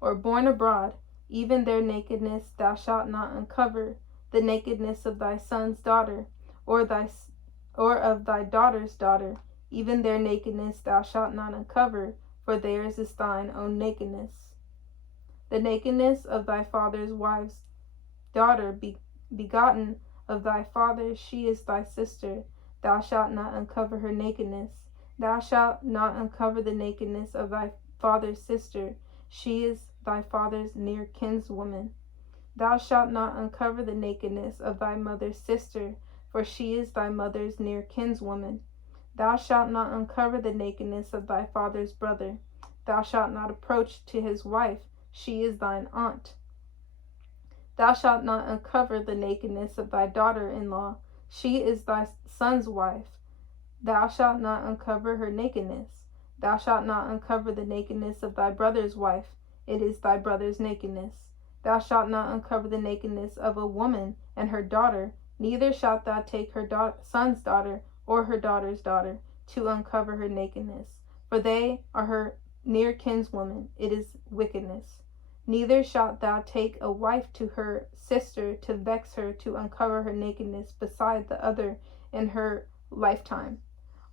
or born abroad, even their nakedness thou shalt not uncover. The nakedness of thy son's daughter, or of thy daughter's daughter, even their nakedness thou shalt not uncover, for theirs is thine own nakedness. The nakedness of thy father's wife's daughter, begotten of thy father, she is thy sister. Thou shalt not uncover her nakedness. Thou shalt not uncover the nakedness of thy father's sister. She is thy father's near kinswoman. Thou shalt not uncover the nakedness of thy mother's sister, for she is thy mother's near kinswoman. Thou shalt not uncover the nakedness of thy father's brother. Thou shalt not approach to his wife. She is thine aunt. Thou shalt not uncover the nakedness of thy daughter-in-law. She is thy son's wife. Thou shalt not uncover her nakedness. Thou shalt not uncover the nakedness of thy brother's wife. It is thy brother's nakedness. Thou shalt not uncover the nakedness of a woman and her daughter, neither shalt thou take her son's daughter or her daughter's daughter to uncover her nakedness, for they are her near kinswoman. It is wickedness. Neither shalt thou take a wife to her sister to vex her to uncover her nakedness beside the other in her lifetime.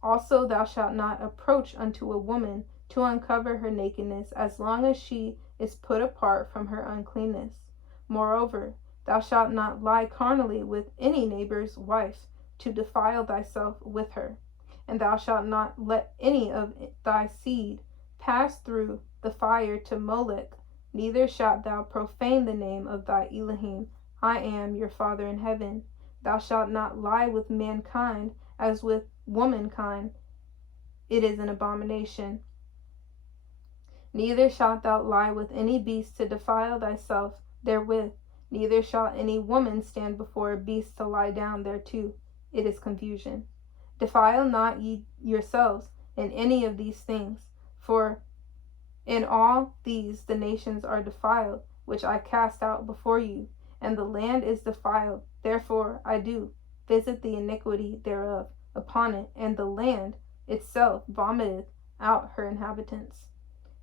Also thou shalt not approach unto a woman to uncover her nakedness as long as she is put apart from her uncleanness. Moreover, thou shalt not lie carnally with any neighbor's wife to defile thyself with her. And thou shalt not let any of thy seed pass through the fire to Molech. Neither shalt thou profane the name of thy Elohim. I am your Father in heaven. Thou shalt not lie with mankind as with womankind. It is an abomination. Neither shalt thou lie with any beast to defile thyself therewith. Neither shall any woman stand before a beast to lie down thereto. It is confusion. Defile not ye yourselves in any of these things, for in all these the nations are defiled, which I cast out before you, and the land is defiled. Therefore I do visit the iniquity thereof upon it, and the land itself vomiteth out her inhabitants.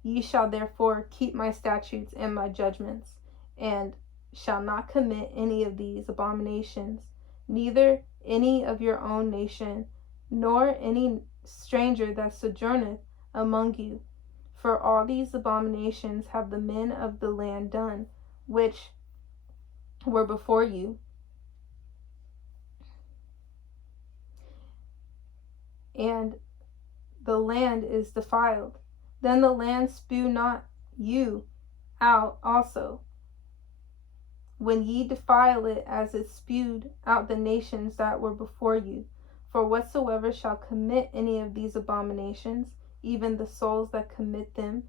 Ye shall therefore keep my statutes and my judgments, and shall not commit any of these abominations, neither any of your own nation, nor any stranger that sojourneth among you. For all these abominations have the men of the land done, which were before you, and the land is defiled. Then the land spew not you out also, when ye defile it, as it spewed out the nations that were before you. For whatsoever shall commit any of these abominations, even the souls that commit them,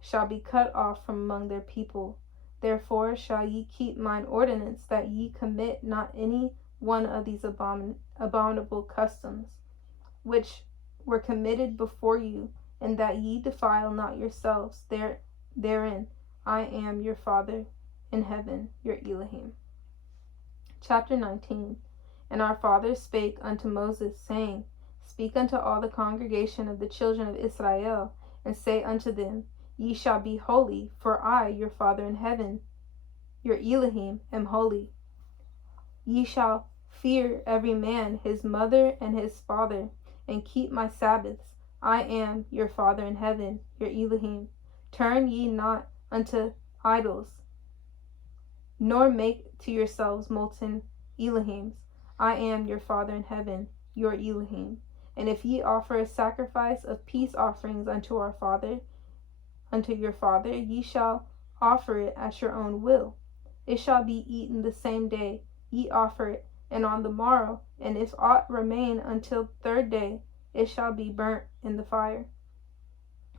shall be cut off from among their people. Therefore shall ye keep mine ordinance, that ye commit not any one of these abominable customs, which were committed before you, and that ye defile not yourselves therein. I am your Father. in heaven, your Elohim. Chapter 19. And our fathers spake unto Moses, saying, Speak unto all the congregation of the children of Israel, and say unto them, Ye shall be holy, for I, your Father in heaven, your Elohim, am holy. Ye shall fear every man his mother and his father, and keep my Sabbaths. I am your Father in heaven, your Elohim. Turn ye not unto idols, nor make to yourselves molten Elohims. I am your Father in heaven, your Elohim. And if ye offer a sacrifice of peace offerings unto your Father, ye shall offer it at your own will. It shall be eaten the same day ye offer it, and on the morrow, and if aught remain until third day, it shall be burnt in the fire.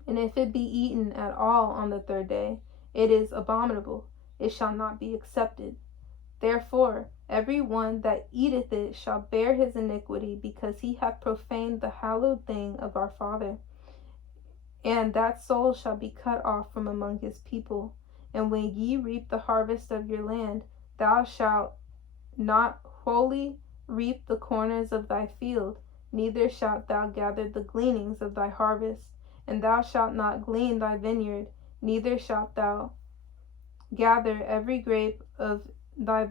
And if it be eaten at all on the third day, it is abominable, it shall not be accepted. Therefore, every one that eateth it shall bear his iniquity, because he hath profaned the hallowed thing of our Father. And that soul shall be cut off from among his people. And when ye reap the harvest of your land, thou shalt not wholly reap the corners of thy field, neither shalt thou gather the gleanings of thy harvest. And thou shalt not glean thy vineyard, neither shalt thou gather every grape of thy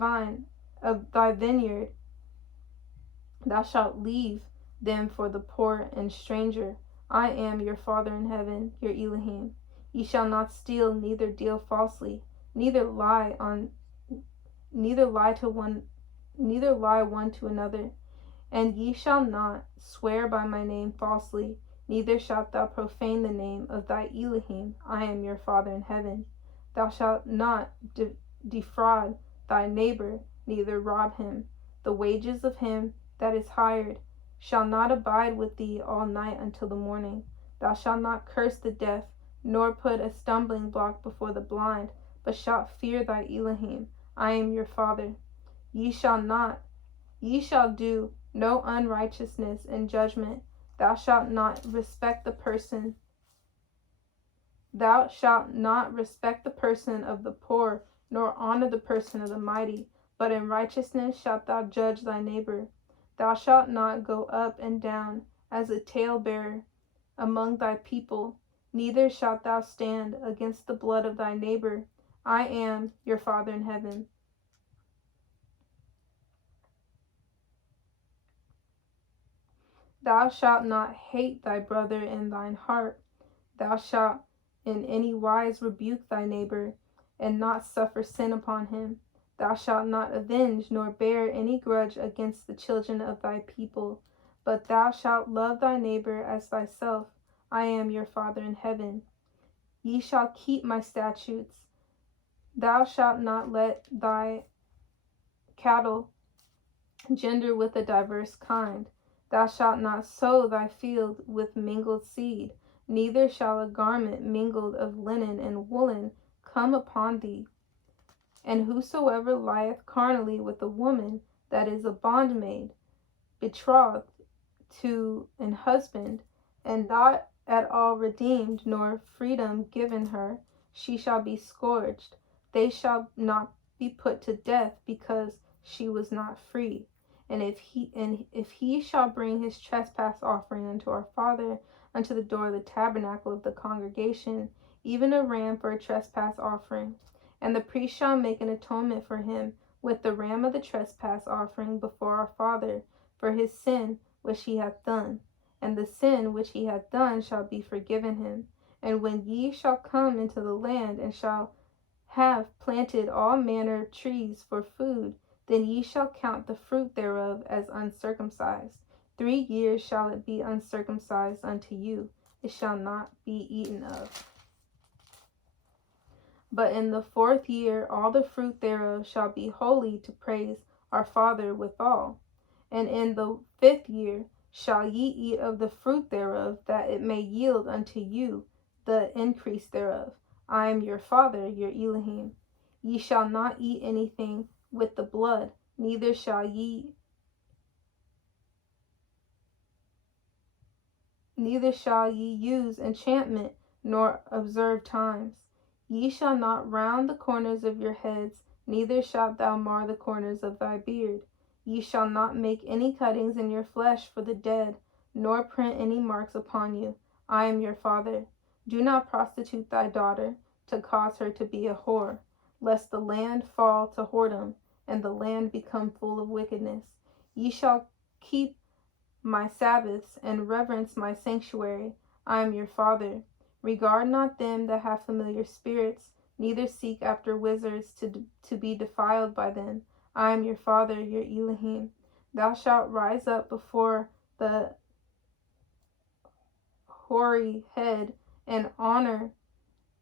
vineyard. Thou shalt leave them for the poor and stranger. I am your Father in heaven, your Elohim. Ye shall not steal, neither deal falsely, neither lie one to another. And ye shall not swear by my name falsely, neither shalt thou profane the name of thy Elohim. I am your Father in heaven. Thou shalt not defraud thy neighbor, neither rob him. The wages of him that is hired shall not abide with thee all night until the morning. Thou shalt not curse the deaf, nor put a stumbling block before the blind, but shalt fear thy Elohim. I am your Father. Ye shall do no unrighteousness in judgment. Thou shalt not respect the person of the poor, nor honor the person of the mighty, but in righteousness shalt thou judge thy neighbor. Thou shalt not go up and down as a talebearer among thy people, neither shalt thou stand against the blood of thy neighbor. I am your Father in heaven. Thou shalt not hate thy brother in thine heart. Thou shalt in any wise rebuke thy neighbor, and not suffer sin upon him. Thou shalt not avenge, nor bear any grudge against the children of thy people, but thou shalt love thy neighbor as thyself. I am your Father in heaven. Ye shall keep my statutes. Thou shalt not let thy cattle gender with a diverse kind. Thou shalt not sow thy field with mingled seed, neither shall a garment mingled of linen and woolen come upon thee. And whosoever lieth carnally with a woman that is a bondmaid, betrothed to an husband, and not at all redeemed, nor freedom given her, she shall be scourged. They shall not be put to death, because she was not free. And if he shall bring his trespass offering unto our Father, unto the door of the tabernacle of the congregation, even a ram for a trespass offering, and the priest shall make an atonement for him with the ram of the trespass offering before our Father, for his sin which he hath done, and the sin which he hath done shall be forgiven him. And when ye shall come into the land, and shall have planted all manner of trees for food, then ye shall count the fruit thereof as uncircumcised. 3 years shall it be uncircumcised unto you, it shall not be eaten of. But in the 4th year all the fruit thereof shall be holy, to praise our Father withal. And in the 5th year shall ye eat of the fruit thereof, that it may yield unto you the increase thereof. I am your Father, your Elohim. Ye shall not eat anything with the blood, neither shall ye use enchantment, nor observe times. Ye shall not round the corners of your heads, neither shalt thou mar the corners of thy beard. Ye shall not make any cuttings in your flesh for the dead, nor print any marks upon you. I am your Father. Do not prostitute thy daughter, to cause her to be a whore, lest the land fall to whoredom, and the land become full of wickedness. Ye shall keep my Sabbaths, and reverence my sanctuary. I am your Father. Regard not them that have familiar spirits, neither seek after wizards to be defiled by them. I am your Father, your Elohim. Thou shalt rise up before the hoary head, and honor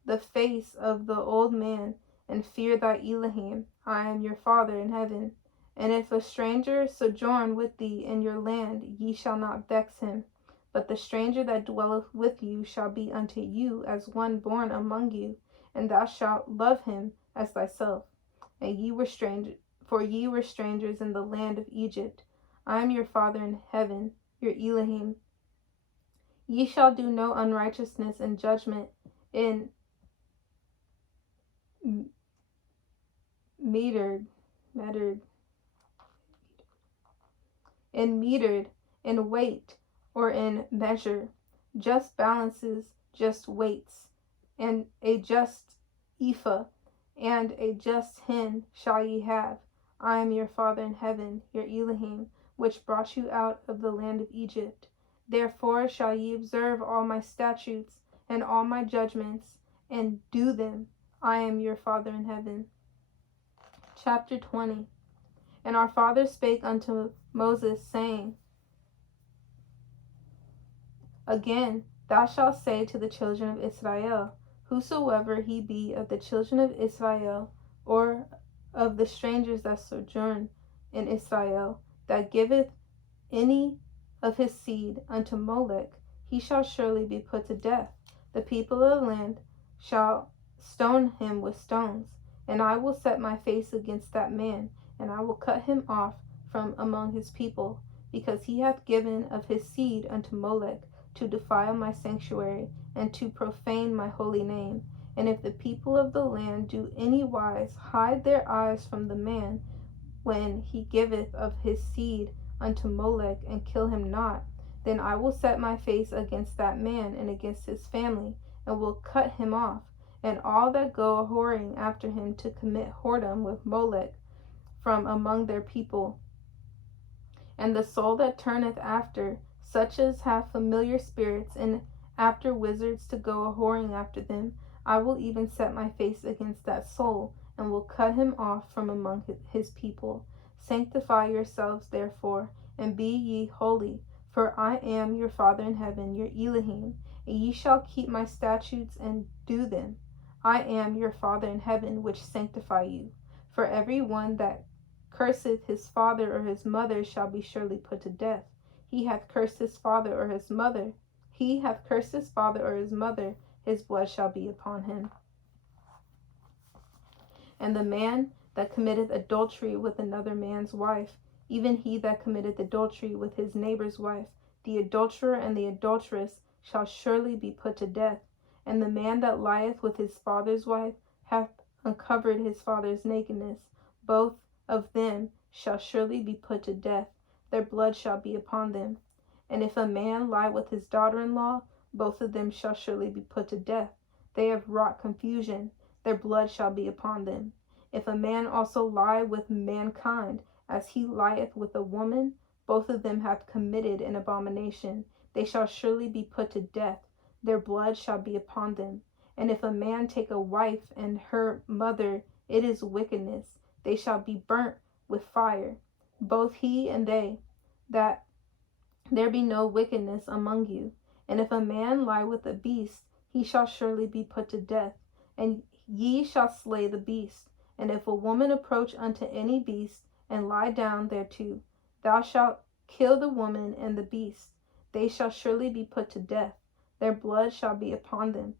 the face of the old man, and fear thy Elohim. I am your Father in heaven. And if a stranger sojourn with thee in your land, ye shall not vex him. But the stranger that dwelleth with you shall be unto you as one born among you, and thou shalt love him as thyself. And ye were strangers, for ye were strangers in the land of Egypt. I am your Father in heaven, your Elohim. Ye shall do no unrighteousness in judgment, in metered, in weight, or in measure. Just balances, just weights, and a just ephah, and a just hin shall ye have. I am your Father in heaven, your Elohim, which brought you out of the land of Egypt. Therefore shall ye observe all my statutes and all my judgments, and do them. I am your Father in heaven. Chapter 20. And our father spake unto Moses, saying, Again, thou shalt say to the children of Israel, Whosoever he be of the children of Israel, or of the strangers that sojourn in Israel, that giveth any of his seed unto Molech, he shall surely be put to death. The people of the land shall stone him with stones. And I will set my face against that man, and I will cut him off from among his people, because he hath given of his seed unto Molech, to defile my sanctuary, and to profane my holy name. And if the people of the land do any wise hide their eyes from the man, when he giveth of his seed unto Molech, and kill him not, then I will set my face against that man and against his family, and will cut him off, and all that go a whoring after him to commit whoredom with Molech from among their people. And the soul that turneth after such as have familiar spirits, and after wizards to go a whoring after them, I will even set my face against that soul, and will cut him off from among his people. Sanctify yourselves therefore, and be ye holy, for I am your Father in heaven, your Elohim, and ye shall keep my statutes and do them. I am your Father in heaven, which sanctify you. For every one that curseth his father or his mother shall be surely put to death. He hath cursed his father or his mother. He hath cursed his father or his mother, his blood shall be upon him. And the man that committeth adultery with another man's wife, even he that committeth adultery with his neighbor's wife, the adulterer and the adulteress shall surely be put to death. And the man that lieth with his father's wife hath uncovered his father's nakedness. Both of them shall surely be put to death. Their blood shall be upon them. And if a man lie with his daughter-in-law, both of them shall surely be put to death. They have wrought confusion. Their blood shall be upon them. If a man also lie with mankind, as he lieth with a woman, both of them have committed an abomination. They shall surely be put to death. Their blood shall be upon them. And if a man take a wife and her mother, it is wickedness. They shall be burnt with fire, both he and they, that there be no wickedness among you. And if a man lie with a beast, he shall surely be put to death, and ye shall slay the beast. And if a woman approach unto any beast, and lie down thereto, thou shalt kill the woman and the beast. They shall surely be put to death. Their blood shall be upon them.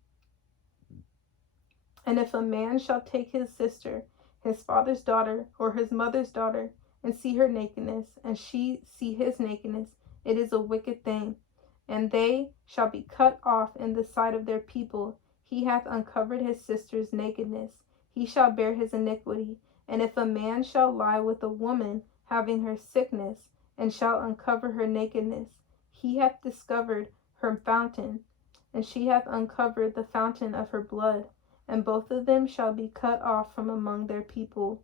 And if a man shall take his sister, his father's daughter, or his mother's daughter, and see her nakedness, and she see his nakedness, it is a wicked thing. And they shall be cut off in the sight of their people. he hath uncovered his sister's nakedness, he shall bear his iniquity. And if a man shall lie with a woman having her sickness, and shall uncover her nakedness, he hath discovered her fountain, and she hath uncovered the fountain of her blood, and both of them shall be cut off from among their people.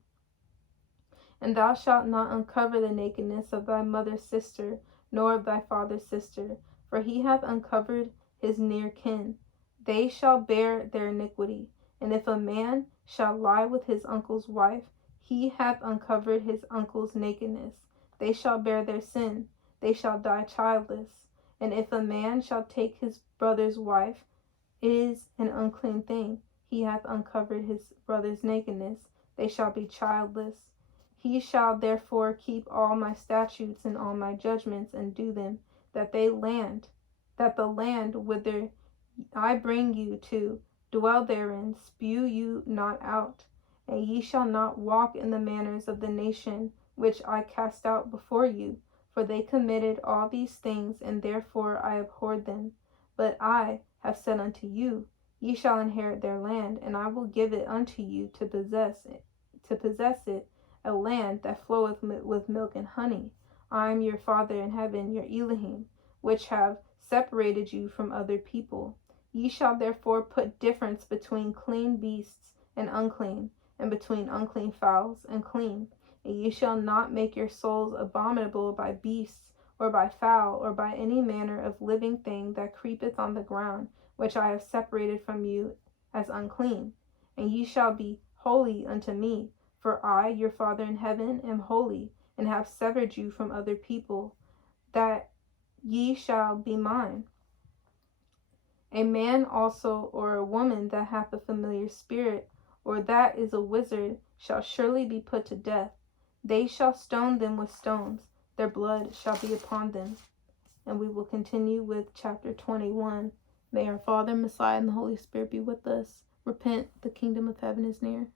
And thou shalt not uncover the nakedness of thy mother's sister, nor of thy father's sister, for he hath uncovered his near kin. They shall bear their iniquity. And if a man shall lie with his uncle's wife, he hath uncovered his uncle's nakedness. They shall bear their sin. They shall die childless. And if a man shall take his brother's wife, it is an unclean thing. He hath uncovered his brother's nakedness. They shall be childless. He shall therefore keep all my statutes and all my judgments, and do them, that the land whither I bring you to dwell therein spew you not out. And ye shall not walk in the manners of the nation which I cast out before you, for they committed all these things, and therefore I abhorred them. But I have said unto you, ye shall inherit their land, and I will give it unto you to possess it, a land that floweth with milk and honey. I am your Father in heaven, your Elohim, which have separated you from other people. Ye shall therefore put difference between clean beasts and unclean, and between unclean fowls and clean. And ye shall not make your souls abominable by beasts, or by fowl, or by any manner of living thing that creepeth on the ground, which I have separated from you as unclean. And ye shall be holy unto me, for I, your Father in heaven, am holy, and have severed you from other people, that ye shall be mine. A man also, or a woman that hath a familiar spirit, or that is a wizard, shall surely be put to death. They shall stone them with stones, their blood shall be upon them. And we will continue with chapter 21. May our Father, Messiah, and the Holy Spirit be with us. Repent, the kingdom of heaven is near.